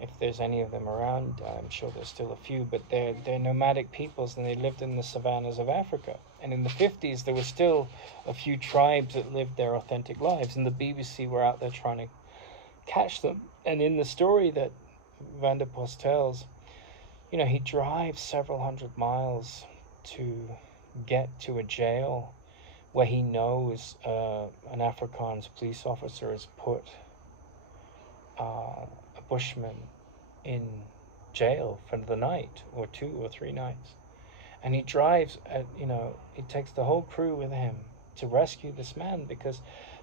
if there's any of them around, I'm sure there's still a few, but they're nomadic peoples, and they lived in the savannas of Africa. And in the 50s, there were still a few tribes that lived their authentic lives, and the BBC were out there trying to catch them. And in the story that Van der Post tells, he drives several hundred miles to get to a jail where he knows an Afrikaans police officer has put a Bushman in jail for the night, or 2 or 3 nights. And he drives, he takes the whole crew with him to rescue this man, because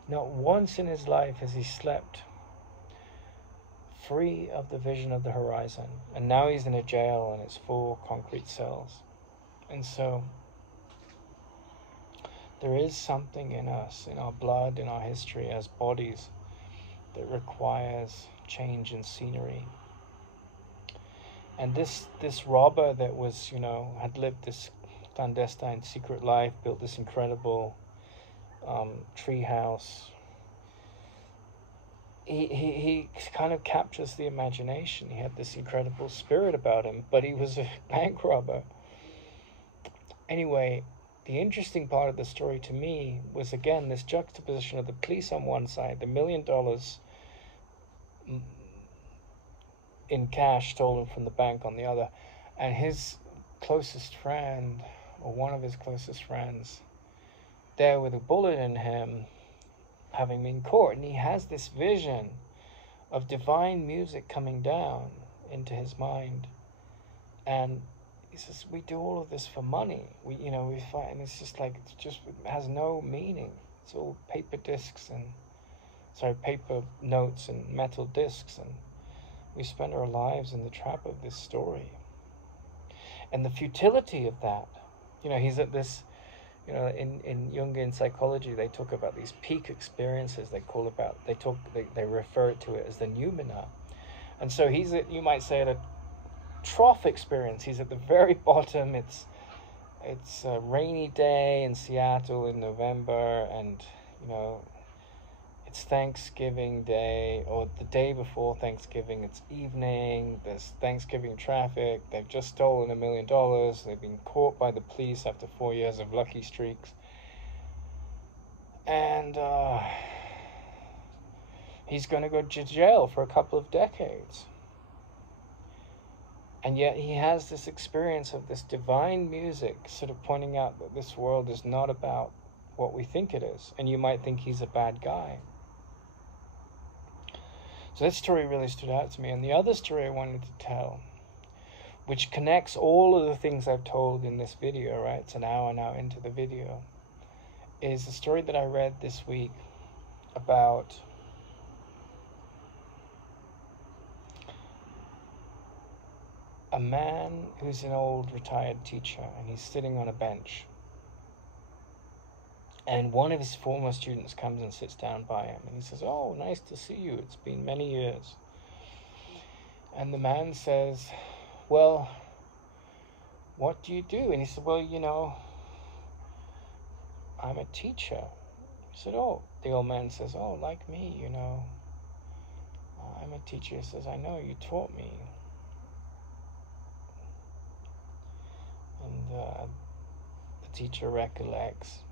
not once in his life has he slept free of the vision of the horizon. And now he's in a jail, and it's 4 concrete cells. And so there is something in us, in our blood, in our history as bodies, that requires change in scenery. And this robber that was, had lived this clandestine secret life, built this incredible tree house, he kind of captures the imagination. He had this incredible spirit about him, but he was a bank robber. Anyway, the interesting part of the story to me was, again, this juxtaposition of the police on one side, the $1 million in cash stolen from the bank on the other, and his closest friend, or one of his closest friends, there with a bullet in him, having been caught. And he has this vision of divine music coming down into his mind, and he says, we do all of this for money. We fight, and it's just like, it has no meaning. It's all paper notes and metal discs, and we spend our lives in the trap of this story. And the futility of that, he's at this, in Jungian psychology, they talk about these peak experiences. They refer to it as the noumena. And so he's at, you might say, at a trough experience. He's at the very bottom. It's a rainy day in Seattle in November, and it's Thanksgiving Day, or the day before Thanksgiving. It's evening, there's Thanksgiving traffic, they've just stolen $1 million, they've been caught by the police after 4 years of lucky streaks, and he's going to go to jail for a couple of decades. And yet he has this experience of this divine music sort of pointing out that this world is not about what we think it is. And you might think he's a bad guy. So that story really stood out to me. And the other story I wanted to tell, which connects all of the things I've told in this video, right? It's an hour now into the video, is the story that I read this week about a man who's an old retired teacher, and he's sitting on a bench. And one of his former students comes and sits down by him, and he says, "Oh, nice to see you. It's been many years." And the man says, "Well, what do you do?" And he said, "Well, I'm a teacher." He said, "Oh." The old man says, "Oh, like me, I'm a teacher." He says, "I know, you taught me." And the teacher recollects,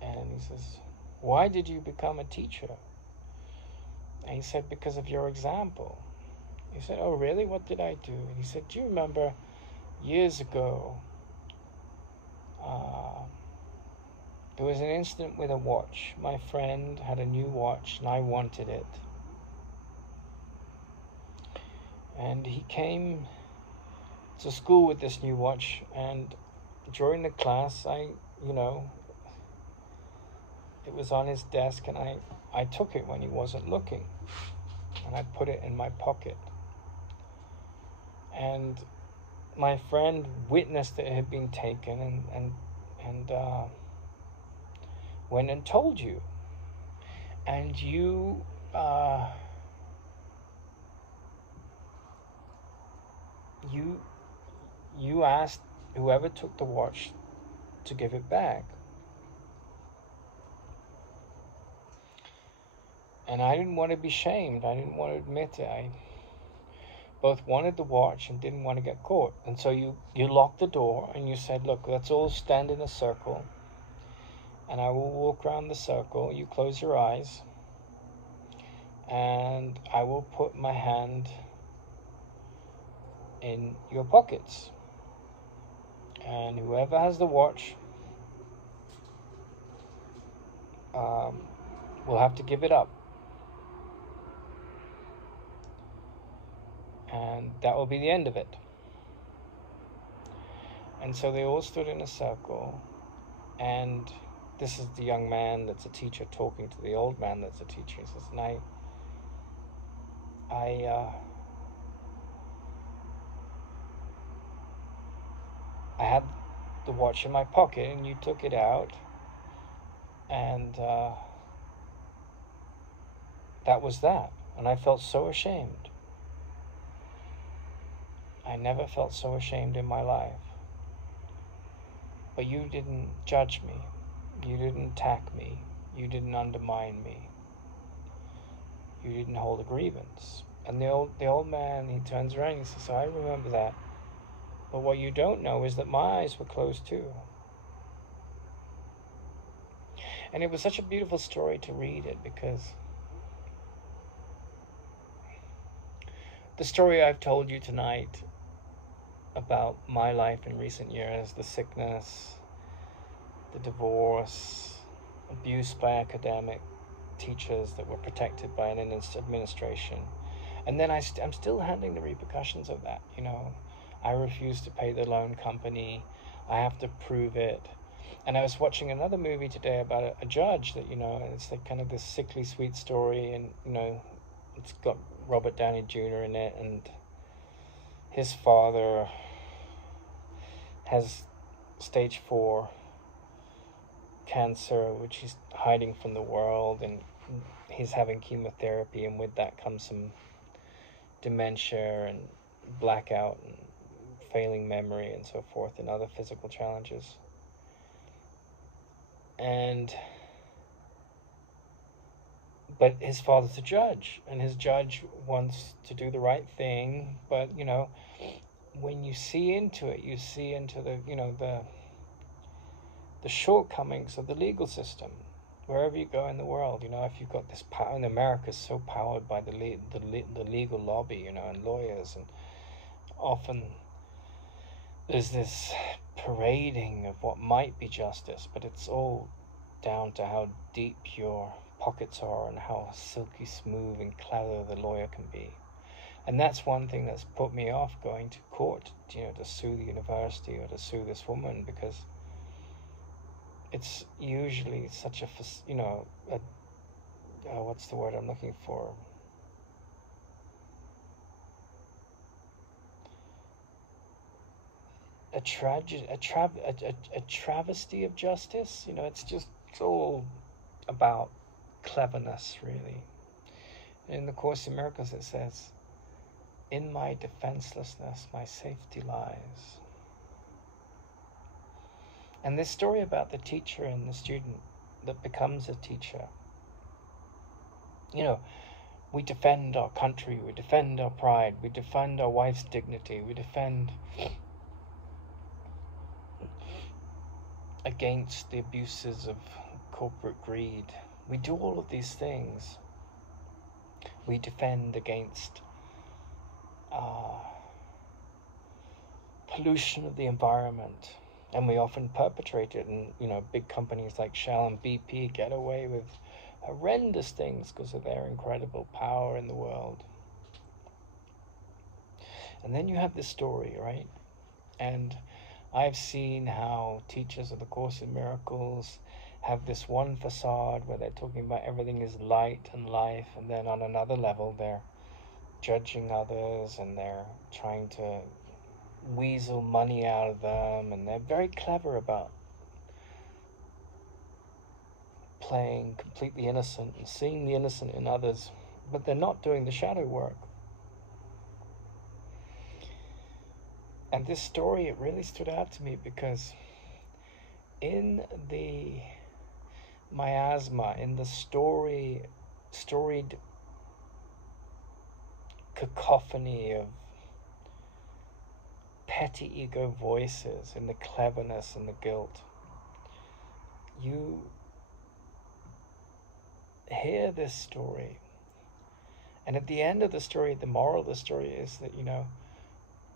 and he says, "Why did you become a teacher?" And he said, "Because of your example." He said, "Oh, really? What did I do?" And he said, "Do you remember years ago, there was an incident with a watch. My friend had a new watch, and I wanted it. And he came to school with this new watch, and during the class, it was on his desk, and I took it when he wasn't looking, and I put it in my pocket. And my friend witnessed that it had been taken, and went and told you. And you asked whoever took the watch to give it back. And I didn't want to be shamed. I didn't want to admit it. I both wanted the watch and didn't want to get caught. And so you locked the door and you said, "Look, let's all stand in a circle, and I will walk around the circle. You close your eyes, and I will put my hand in your pockets. And whoever has the watch will have to give it up. And that will be the end of it." And so they all stood in a circle, and this is the young man that's a teacher talking to the old man that's a teacher. He says, "And I had the watch in my pocket, and you took it out, and that was that. And I felt so ashamed. I never felt so ashamed in my life. But you didn't judge me. You didn't attack me. You didn't undermine me. You didn't hold a grievance." And the old man, he turns around and he says, "I remember that. But what you don't know is that my eyes were closed too." And it was such a beautiful story to read it, because the story I've told you tonight about my life in recent years, the sickness, the divorce, abuse by academic teachers that were protected by an administration. And then I'm still handling the repercussions of that. I refuse to pay the loan company. I have to prove it. And I was watching another movie today about a judge that, it's like kind of this sickly sweet story, and, it's got Robert Downey Jr. in it, and his father has stage 4 cancer, which he's hiding from the world, and he's having chemotherapy, and with that comes some dementia and blackout and failing memory and so forth, and other physical challenges. But his father's a judge, and his judge wants to do the right thing, but when you see into it, you see into the shortcomings of the legal system wherever you go in the world. If you've got this power, and America's so powered by the legal lobby, and lawyers, and often there's this parading of what might be justice, but it's all down to how deep your pockets are and how silky smooth and clever the lawyer can be. And that's one thing that's put me off going to court, to sue the university or to sue this woman, because it's usually such a what's the word I'm looking for? A travesty of justice. It's all about cleverness, really. In the Course in Miracles it says, "In my defenselessness, my safety lies." And this story about the teacher and the student that becomes a teacher, we defend our country, we defend our pride, we defend our wife's dignity, we defend against the abuses of corporate greed. We do all of these things. We defend against pollution of the environment, and we often perpetrate it. And big companies like Shell and BP get away with horrendous things because of their incredible power in the world. And then you have this story, right? And I've seen how teachers of the Course in Miracles have this one facade where they're talking about everything is light and life, and then on another level they're judging others and they're trying to weasel money out of them, and they're very clever about playing completely innocent and seeing the innocent in others, but they're not doing the shadow work. And this story, it really stood out to me because in the miasma, in the storied cacophony of petty ego voices, in the cleverness and the guilt, you hear this story. And at the end of the story, the moral of the story is that,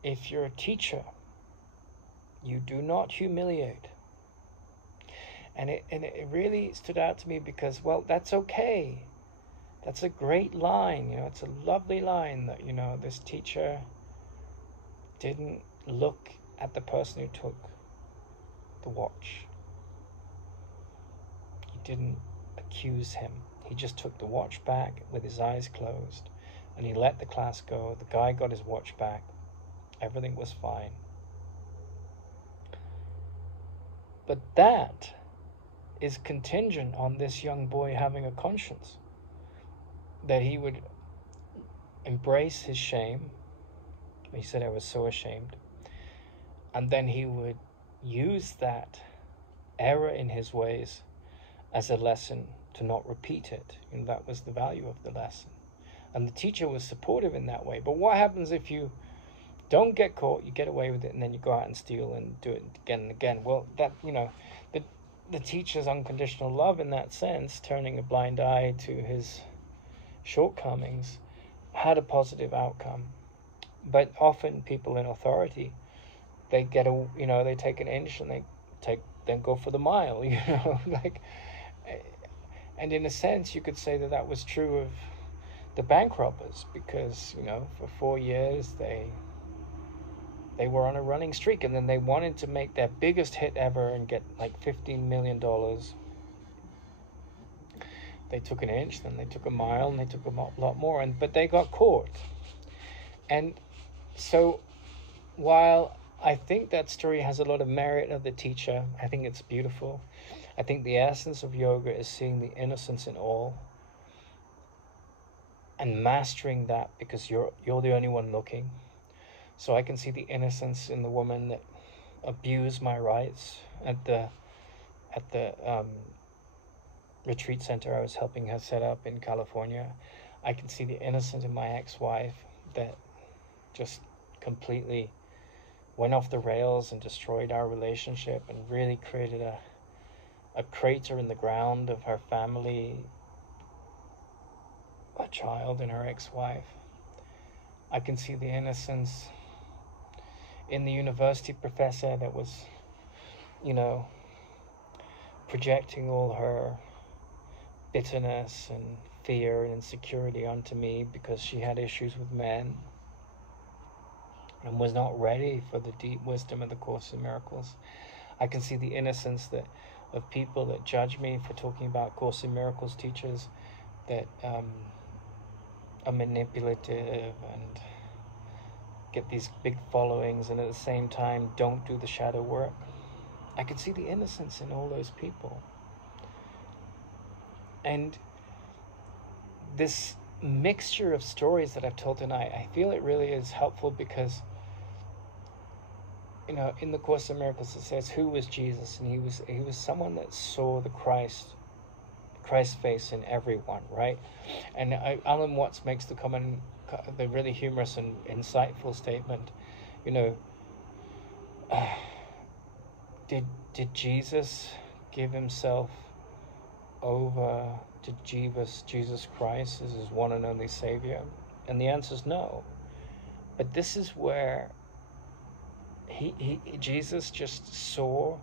if you're a teacher, you do not humiliate. And it really stood out to me because, well, that's okay. That's a great line, it's a lovely line that, this teacher didn't look at the person who took the watch. He didn't accuse him. He just took the watch back with his eyes closed, and he let the class go. The guy got his watch back. Everything was fine. But that is contingent on this young boy having a conscience, that he would embrace his shame. He said, "I was so ashamed." And then he would use that error in his ways as a lesson to not repeat it. And that was the value of the lesson. And the teacher was supportive in that way. But what happens if you don't get caught, you get away with it, and then you go out and steal and do it again and again? Well, that, the teacher's unconditional love in that sense, turning a blind eye to his shortcomings, had a positive outcome. But often people in authority, they they take an inch and then go for the mile, and in a sense you could say that was true of the bank robbers, because for 4 years they were on a running streak, and then they wanted to make their biggest hit ever and get like $15 million. They took an inch, then they took a mile, and they took a lot more, but they got caught. And so while I think that story has a lot of merit of the teacher, I think it's beautiful. I think the essence of yoga is seeing the innocence in all and mastering that, because you're the only one looking. So I can see the innocence in the woman that abused my rights at the retreat center I was helping her set up in California. I can see the innocence in my ex-wife that just completely went off the rails and destroyed our relationship and really created a crater in the ground of her family, a child and her ex-wife. I can see the innocence in the university professor that was, you know, projecting all her bitterness and fear and insecurity onto me because she had issues with men and was not ready for the deep wisdom of the Course in Miracles. I can see the innocence that of people that judge me for talking about Course in Miracles teachers that are manipulative and get these big followings and at the same time don't do the shadow work. I can see the innocence in all those people. And this mixture of stories that I've told tonight, I feel it really is helpful because, you know, in the Course in Miracles it says, who was Jesus? And he was someone that saw the Christ face in everyone, right? And Alan Watts makes the really humorous and insightful statement, you know, did Jesus give himself over to Jesus Christ as his one and only Savior? And the answer is no. But this is where Jesus just saw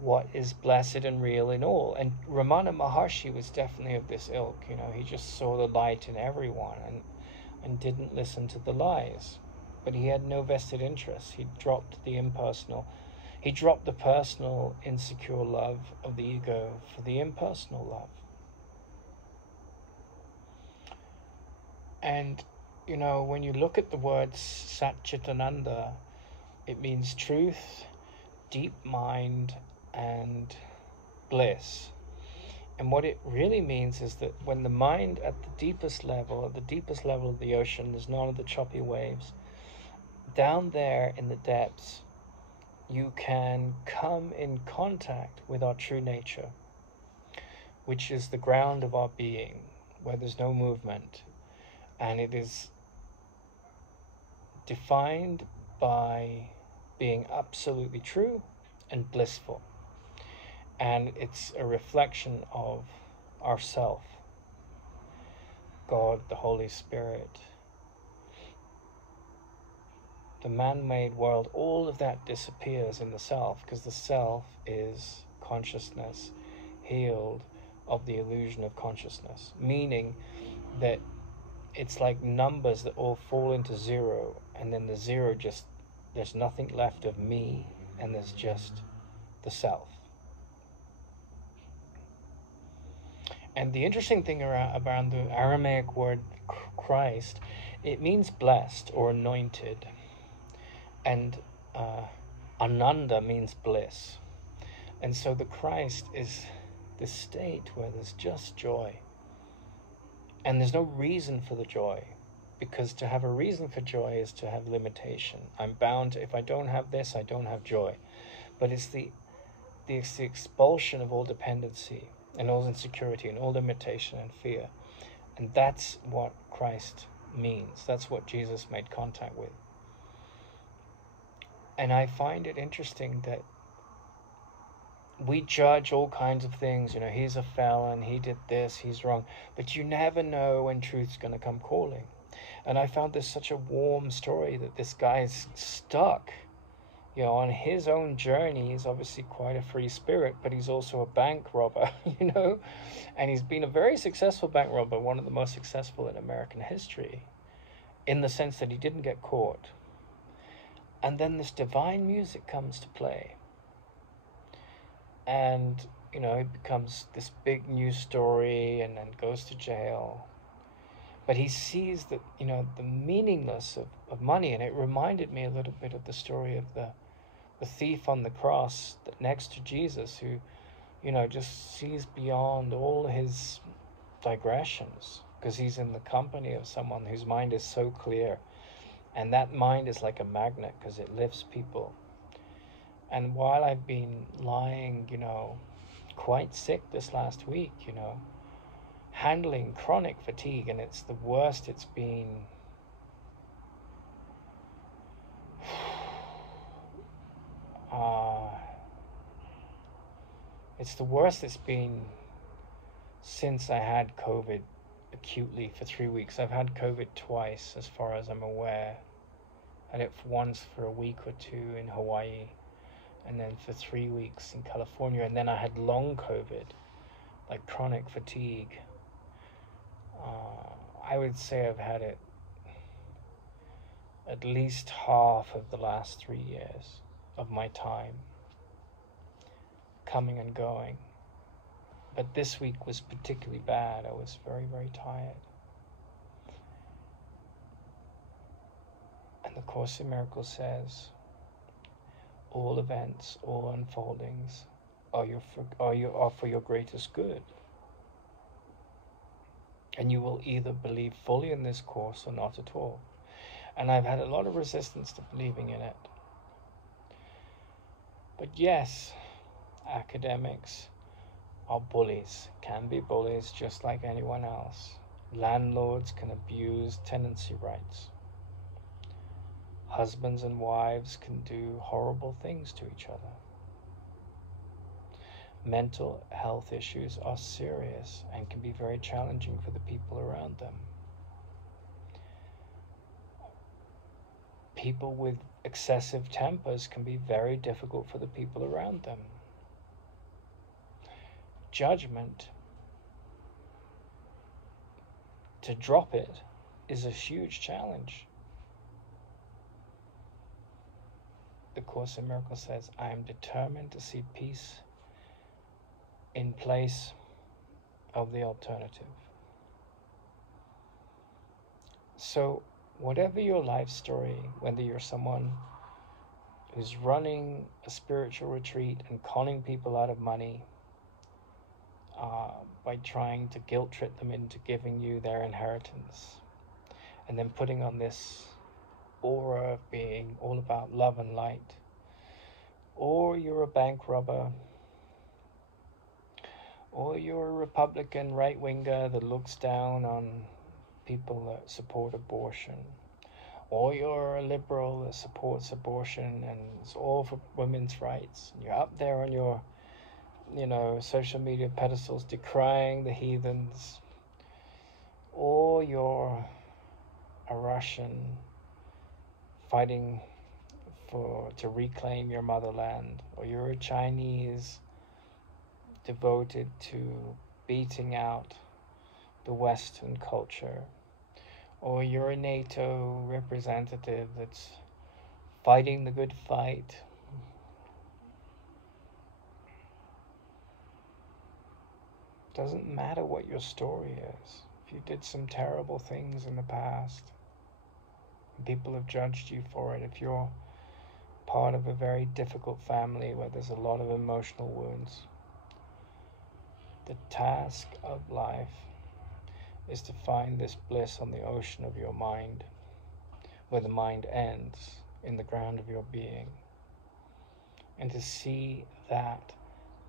what is blessed and real in all. And Ramana Maharshi was definitely of this ilk. You know, he just saw the light in everyone and didn't listen to the lies. But he had no vested interest. He dropped the impersonal. He dropped the personal, insecure love of the ego for the impersonal love. And, you know, when you look at the words Satchitananda, it means truth, deep mind, and bliss. And what it really means is that when the mind at the deepest level of the ocean, there's none of the choppy waves, down there in the depths, you can come in contact with our true nature, which is the ground of our being, where there's no movement. And it is defined by being absolutely true and blissful. And it's a reflection of ourself, God, the Holy Spirit, the man-made world. All of that disappears in the self, because the self is consciousness healed of the illusion of consciousness, meaning that it's like numbers that all fall into zero, and then the zero just, there's nothing left of me, and there's just the self. And the interesting thing around the Aramaic word Christ, it means blessed or anointed. And Ananda means bliss. And so the Christ is this state where there's just joy. And there's no reason for the joy, because to have a reason for joy is to have limitation. I'm bound to, if I don't have this, I don't have joy. But it's the expulsion of all dependency and all insecurity and all limitation and fear. And that's what Christ means. That's what Jesus made contact with. And I find it interesting that we judge all kinds of things. You know, he's a felon, he did this, he's wrong. But you never know when truth's going to come calling. And I found this such a warm story that this guy's stuck, you know, on his own journey. He's obviously quite a free spirit, but he's also a bank robber, you know. And he's been a very successful bank robber, one of the most successful in American history, in the sense that he didn't get caught. And then this divine music comes to play. And, you know, it becomes this big news story and then goes to jail. But he sees that, you know, the meaningless of money. And it reminded me a little bit of the story of the thief on the cross next to Jesus, who, you know, just sees beyond all his digressions, because he's in the company of someone whose mind is so clear. And that mind is like a magnet, because it lifts people. And while I've been lying, you know, quite sick this last week, you know, handling chronic fatigue, and it's the worst it's been. It's the worst it's been since I had COVID acutely for 3 weeks. I've had COVID twice, as far as I'm aware. Had it once for a week or two in Hawaii, and then for 3 weeks in California, and then I had long COVID, like chronic fatigue. I would say I've had it at least half of the last 3 years of my time, coming and going. But this week was particularly bad. I was very, very tired. And the Course in Miracles says, all events, all unfoldings are for your greatest good. And you will either believe fully in this course or not at all. And I've had a lot of resistance to believing in it. But yes, academics are bullies, can be bullies just like anyone else. Landlords can abuse tenancy rights. Husbands and wives can do horrible things to each other. Mental health issues are serious and can be very challenging for the people around them. People with excessive tempers can be very difficult for the people around them. Judgment, to drop it, is a huge challenge. The Course in Miracles says, I am determined to see peace in place of the alternative. So whatever your life story, whether you're someone who's running a spiritual retreat and conning people out of money by trying to guilt trip them into giving you their inheritance, and then putting on this aura of being all about love and light, or you're a bank robber, or you're a Republican right-winger that looks down on people that support abortion, or you're a liberal that supports abortion and it's all for women's rights, and you're up there on your social media pedestals decrying the heathens, or you're a Russian fighting to reclaim your motherland, or you're a Chinese devoted to beating out the Western culture, or you're a NATO representative that's fighting the good fight. Doesn't matter what your story is. If you did some terrible things in the past, and people have judged you for it, if you're part of a very difficult family where there's a lot of emotional wounds, the task of life is to find this bliss on the ocean of your mind, where the mind ends in the ground of your being, and to see that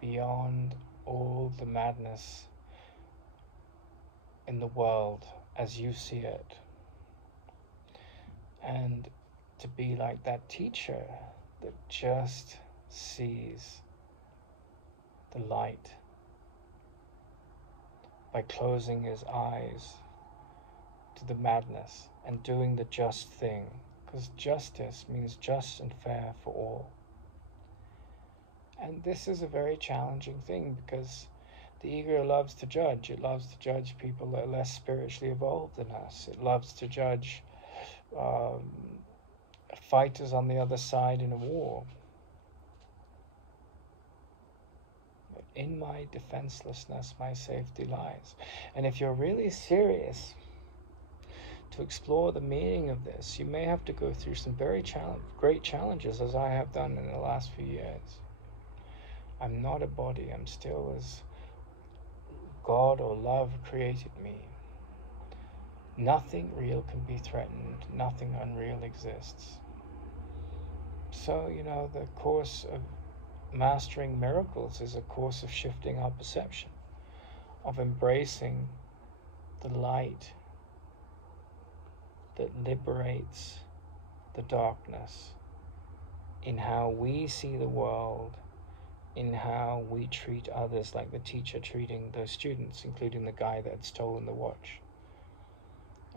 beyond all the madness in the world as you see it, and to be like that teacher that just sees the light by closing his eyes to the madness and doing the just thing, because justice means just and fair for all. And this is a very challenging thing, because the ego loves to judge. It loves to judge people that are less spiritually evolved than us. It loves to judge fighters on the other side in a war. But in my defenselessness, my safety lies. And if you're really serious to explore the meaning of this, you may have to go through some very great challenges, as I have done in the last few years. I'm not a body. I'm still as God or love created me. Nothing real can be threatened. Nothing unreal exists. So, the course of mastering miracles is a course of shifting our perception, of embracing the light that liberates the darkness in how we see the world, in how we treat others, like the teacher treating those students, including the guy that had stolen the watch.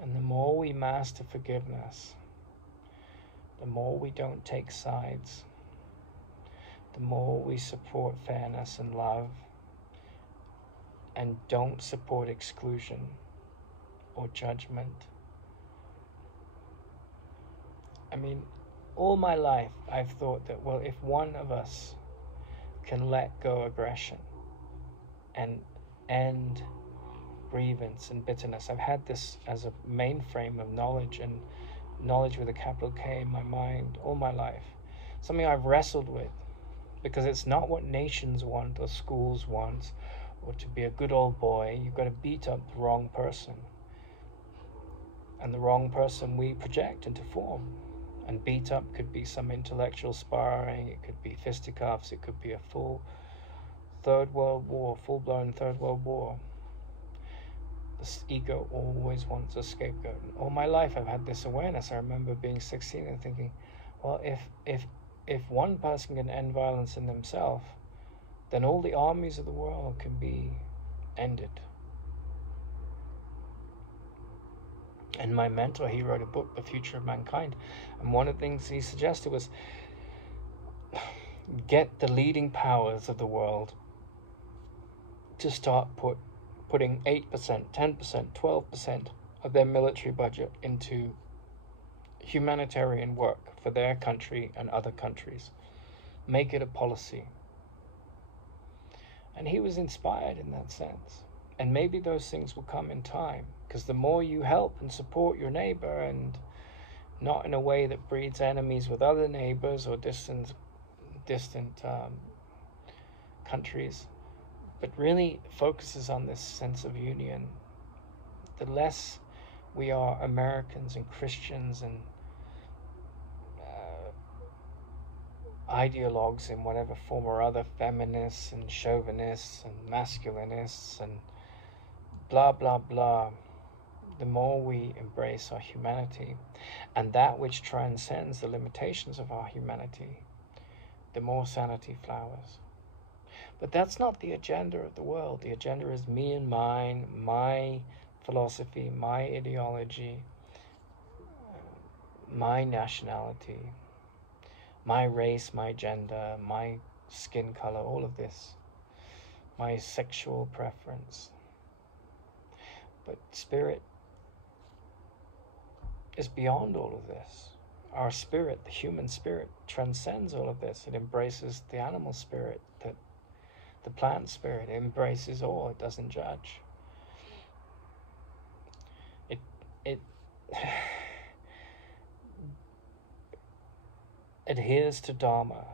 And the more we master forgiveness, the more we don't take sides, the more we support fairness and love and don't support exclusion or judgment. I mean, all my life I've thought that, well, if one of us can let go aggression and end grievance and bitterness. I've had this as a mainframe of knowledge, and knowledge with a capital K, in my mind all my life. Something I've wrestled with, because it's not what nations want or schools want, or to be a good old boy. You've got to beat up the wrong person. And the wrong person we project into form. And beat up could be some intellectual sparring, it could be fisticuffs, it could be a full Third World War, full-blown Third World War. This ego always wants a scapegoat. All my life I've had this awareness. I remember being 16 and thinking, well, if one person can end violence in themselves, then all the armies of the world can be ended. And my mentor, he wrote a book, The Future of Mankind, and one of the things he suggested was get the leading powers of the world to start putting 8%, 10%, 12% of their military budget into humanitarian work for their country and other countries. Make it a policy. And he was inspired in that sense. And maybe those things will come in time, because the more you help and support your neighbor, and not in a way that breeds enemies with other neighbors or distant countries, but really focuses on this sense of union, the less we are Americans and Christians and ideologues in whatever form or other, feminists and chauvinists and masculinists and blah, blah, blah, the more we embrace our humanity and that which transcends the limitations of our humanity, the more sanity flowers. But that's not the agenda of the world. The agenda is me and mine, my philosophy, my ideology, my nationality, my race, my gender, my skin color, all of this, my sexual preference. But spirit is beyond all of this. Our spirit, the human spirit, transcends all of this. It embraces the animal spirit, the plant spirit. It embraces all. It doesn't judge. It adheres to Dharma.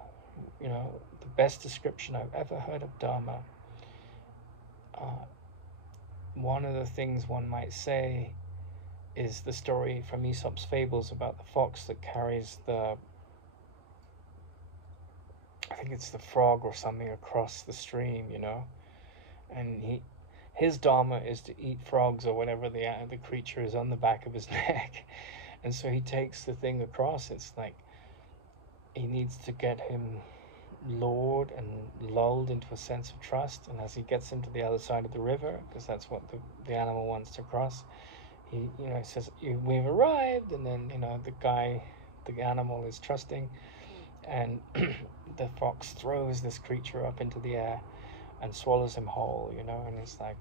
You know, the best description I've ever heard of Dharma. One of the things one might say is the story from Aesop's Fables about the fox that carries I think it's the frog or something across the stream, you know, and his dharma is to eat frogs or whatever the creature is on the back of his neck, and so he takes the thing across. It's like he needs to get him lured and lulled into a sense of trust, and as he gets him to the other side of the river, because that's what the animal wants to cross, he says, we've arrived, and then the animal is trusting, and the fox throws this creature up into the air and swallows him whole, and it's like,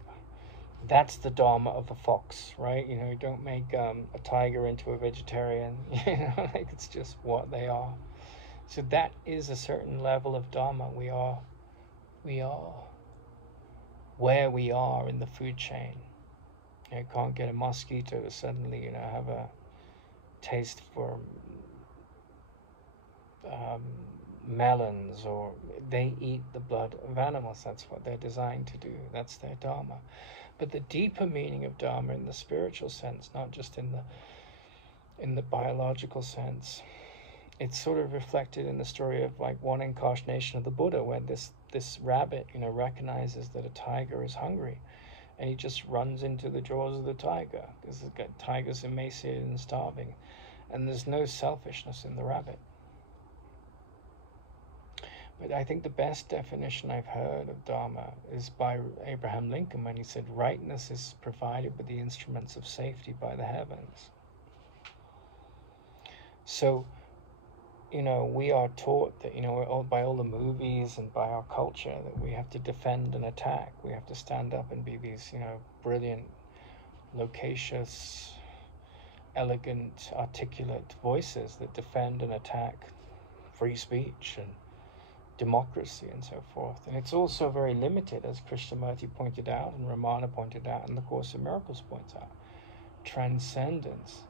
that's the dharma of the fox, right? You don't make a tiger into a vegetarian, like it's just what they are. So that is a certain level of dharma. We are where we are in the food chain. You can't get a mosquito to suddenly, have a taste for melons, or they eat the blood of animals. That's what they're designed to do. That's their dharma. But the deeper meaning of dharma in the spiritual sense, not just in the biological sense, it's sort of reflected in the story of like one incarnation of the Buddha, where this rabbit, recognizes that a tiger is hungry, and he just runs into the jaws of the tiger, because the tiger's emaciated and starving, and there's no selfishness in the rabbit. But I think the best definition I've heard of Dharma is by Abraham Lincoln, when he said, rightness is provided with the instruments of safety by the heavens. So we are taught that, by all the movies and by our culture, that we have to defend and attack. We have to stand up and be these, brilliant, loquacious, elegant, articulate voices that defend and attack free speech and democracy and so forth. And it's also very limited, as Krishnamurti pointed out and Ramana pointed out and the Course in Miracles points out. Transcendence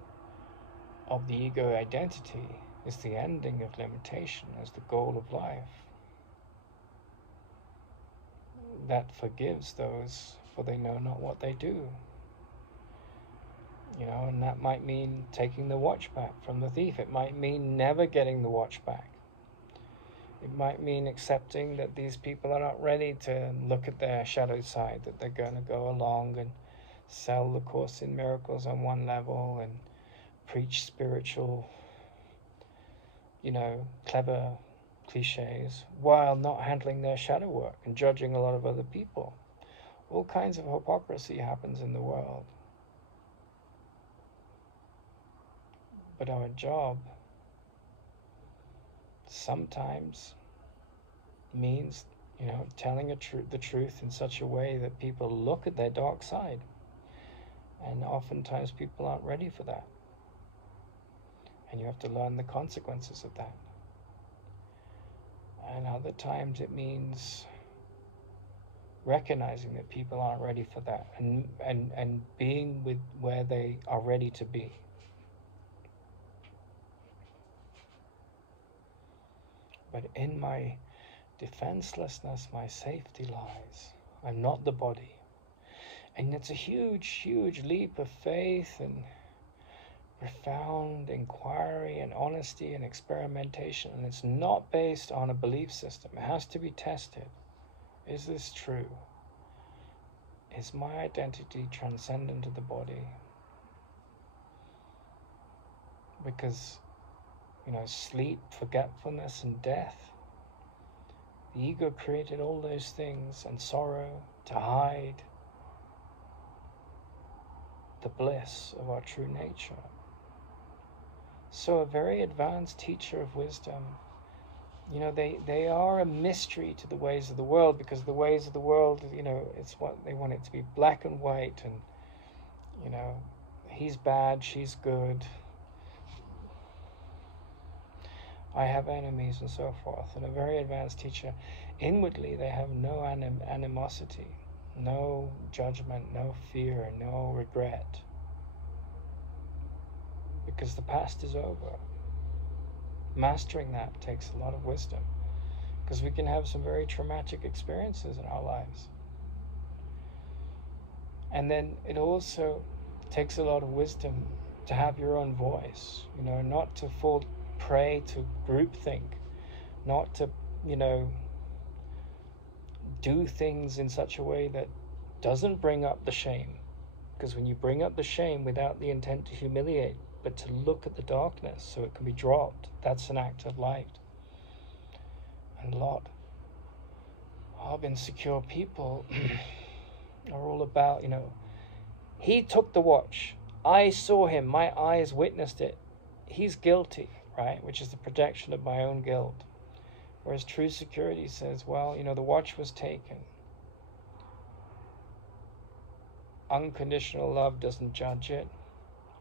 of the ego identity is the ending of limitation as the goal of life. That forgives those, for they know not what they do. And that might mean taking the watch back from the thief. It might mean never getting the watch back. It might mean accepting that these people are not ready to look at their shadow side, that they're going to go along and sell the Course in Miracles on one level and preach spiritual, clever cliches, while not handling their shadow work and judging a lot of other people. All kinds of hypocrisy happens in the world. But our job sometimes means, telling the truth in such a way that people look at their dark side. And oftentimes people aren't ready for that. And you have to learn the consequences of that. And other times it means recognizing that people aren't ready for that and being with where they are ready to be. But in my defenselessness, my safety lies. I'm not the body. And it's a huge, huge leap of faith and profound inquiry and honesty and experimentation. And it's not based on a belief system. It has to be tested. Is this true? Is my identity transcendent to the body? Because, sleep, forgetfulness, and death, the ego created all those things and sorrow to hide the bliss of our true nature. So a very advanced teacher of wisdom, they are a mystery to the ways of the world, because the ways of the world, it's what they want it to be, black and white, and, he's bad, she's good, I have enemies, and so forth. And a very advanced teacher, inwardly they have no animosity, no judgment, no fear, no regret, because the past is over. Mastering that takes a lot of wisdom, because we can have some very traumatic experiences in our lives. And then it also takes a lot of wisdom to have your own voice, not to fall prey to groupthink, not to, do things in such a way that doesn't bring up the shame. Because when you bring up the shame without the intent to humiliate, but to look at the darkness so it can be dropped, that's an act of light. And a lot of insecure people are all about, he took the watch, I saw him, my eyes witnessed it, he's guilty, right? Which is the projection of my own guilt. Whereas true security says, well, the watch was taken. Unconditional love doesn't judge it.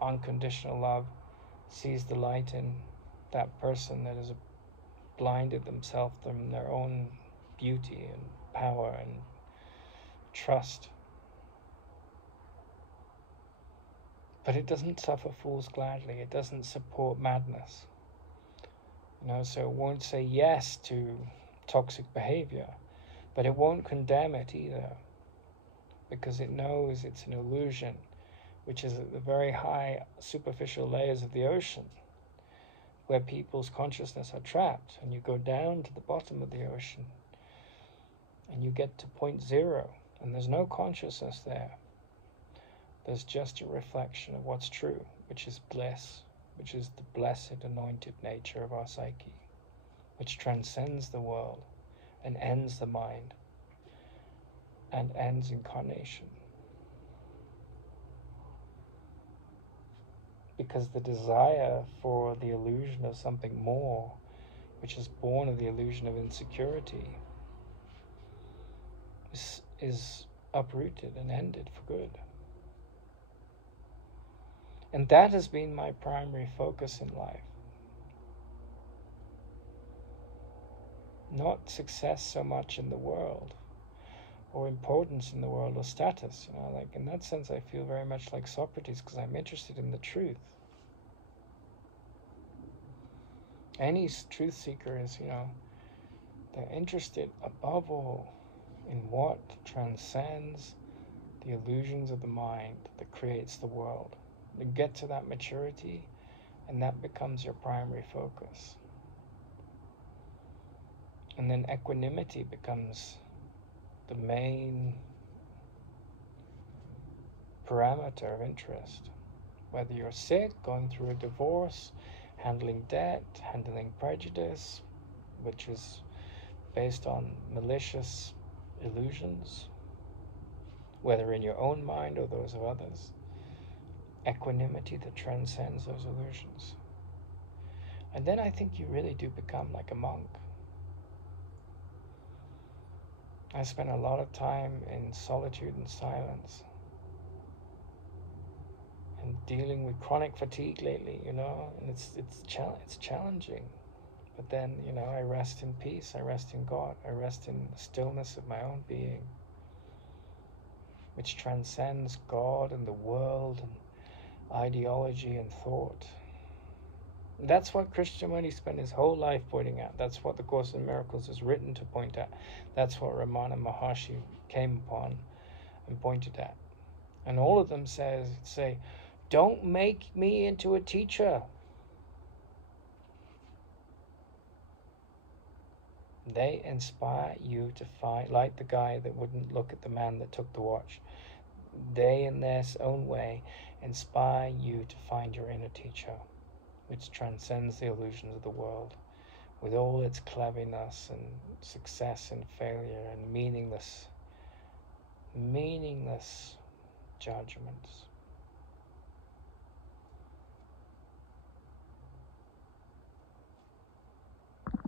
Unconditional love sees the light in that person that has blinded themselves from their own beauty and power and trust. But it doesn't suffer fools gladly. It doesn't support madness. So it won't say yes to toxic behavior, but it won't condemn it either, because it knows it's an illusion, which is at the very high superficial layers of the ocean, where people's consciousness are trapped. And you go down to the bottom of the ocean and you get to point zero, and there's no consciousness there. There's just a reflection of what's true, which is bliss, which is the blessed anointed nature of our psyche, which transcends the world and ends the mind and ends incarnation. Because the desire for the illusion of something more which is born of the illusion of insecurity, is uprooted and ended for good. And that has been my primary focus in life. Not success so much in the world, or importance in the world, or status. Like in that sense, I feel very much like Socrates, because I'm interested in the truth. Any truth seeker is, they're interested above all in what transcends the illusions of the mind that creates the world. You get to that maturity, and that becomes your primary focus. And then equanimity becomes the main parameter of interest. Whether you're sick, going through a divorce, handling debt, handling prejudice, which is based on malicious illusions, whether in your own mind or those of others, equanimity that transcends those illusions. And then I think you really do become like a monk. I spent a lot of time in solitude and silence, and dealing with chronic fatigue lately, and it's challenging. But then, I rest in peace, I rest in God, I rest in the stillness of my own being, which transcends God and the world and ideology and thought. That's what Krishnamurti spent his whole life pointing at. That's what the Course in Miracles is written to point at. That's what Ramana Maharshi came upon and pointed at. And all of them say, don't make me into a teacher. They inspire you to find, like the guy that wouldn't look at the man that took the watch. They, in their own way, inspire you to find your inner teacher, which transcends the illusions of the world, with all its cleverness and success and failure and meaningless judgments.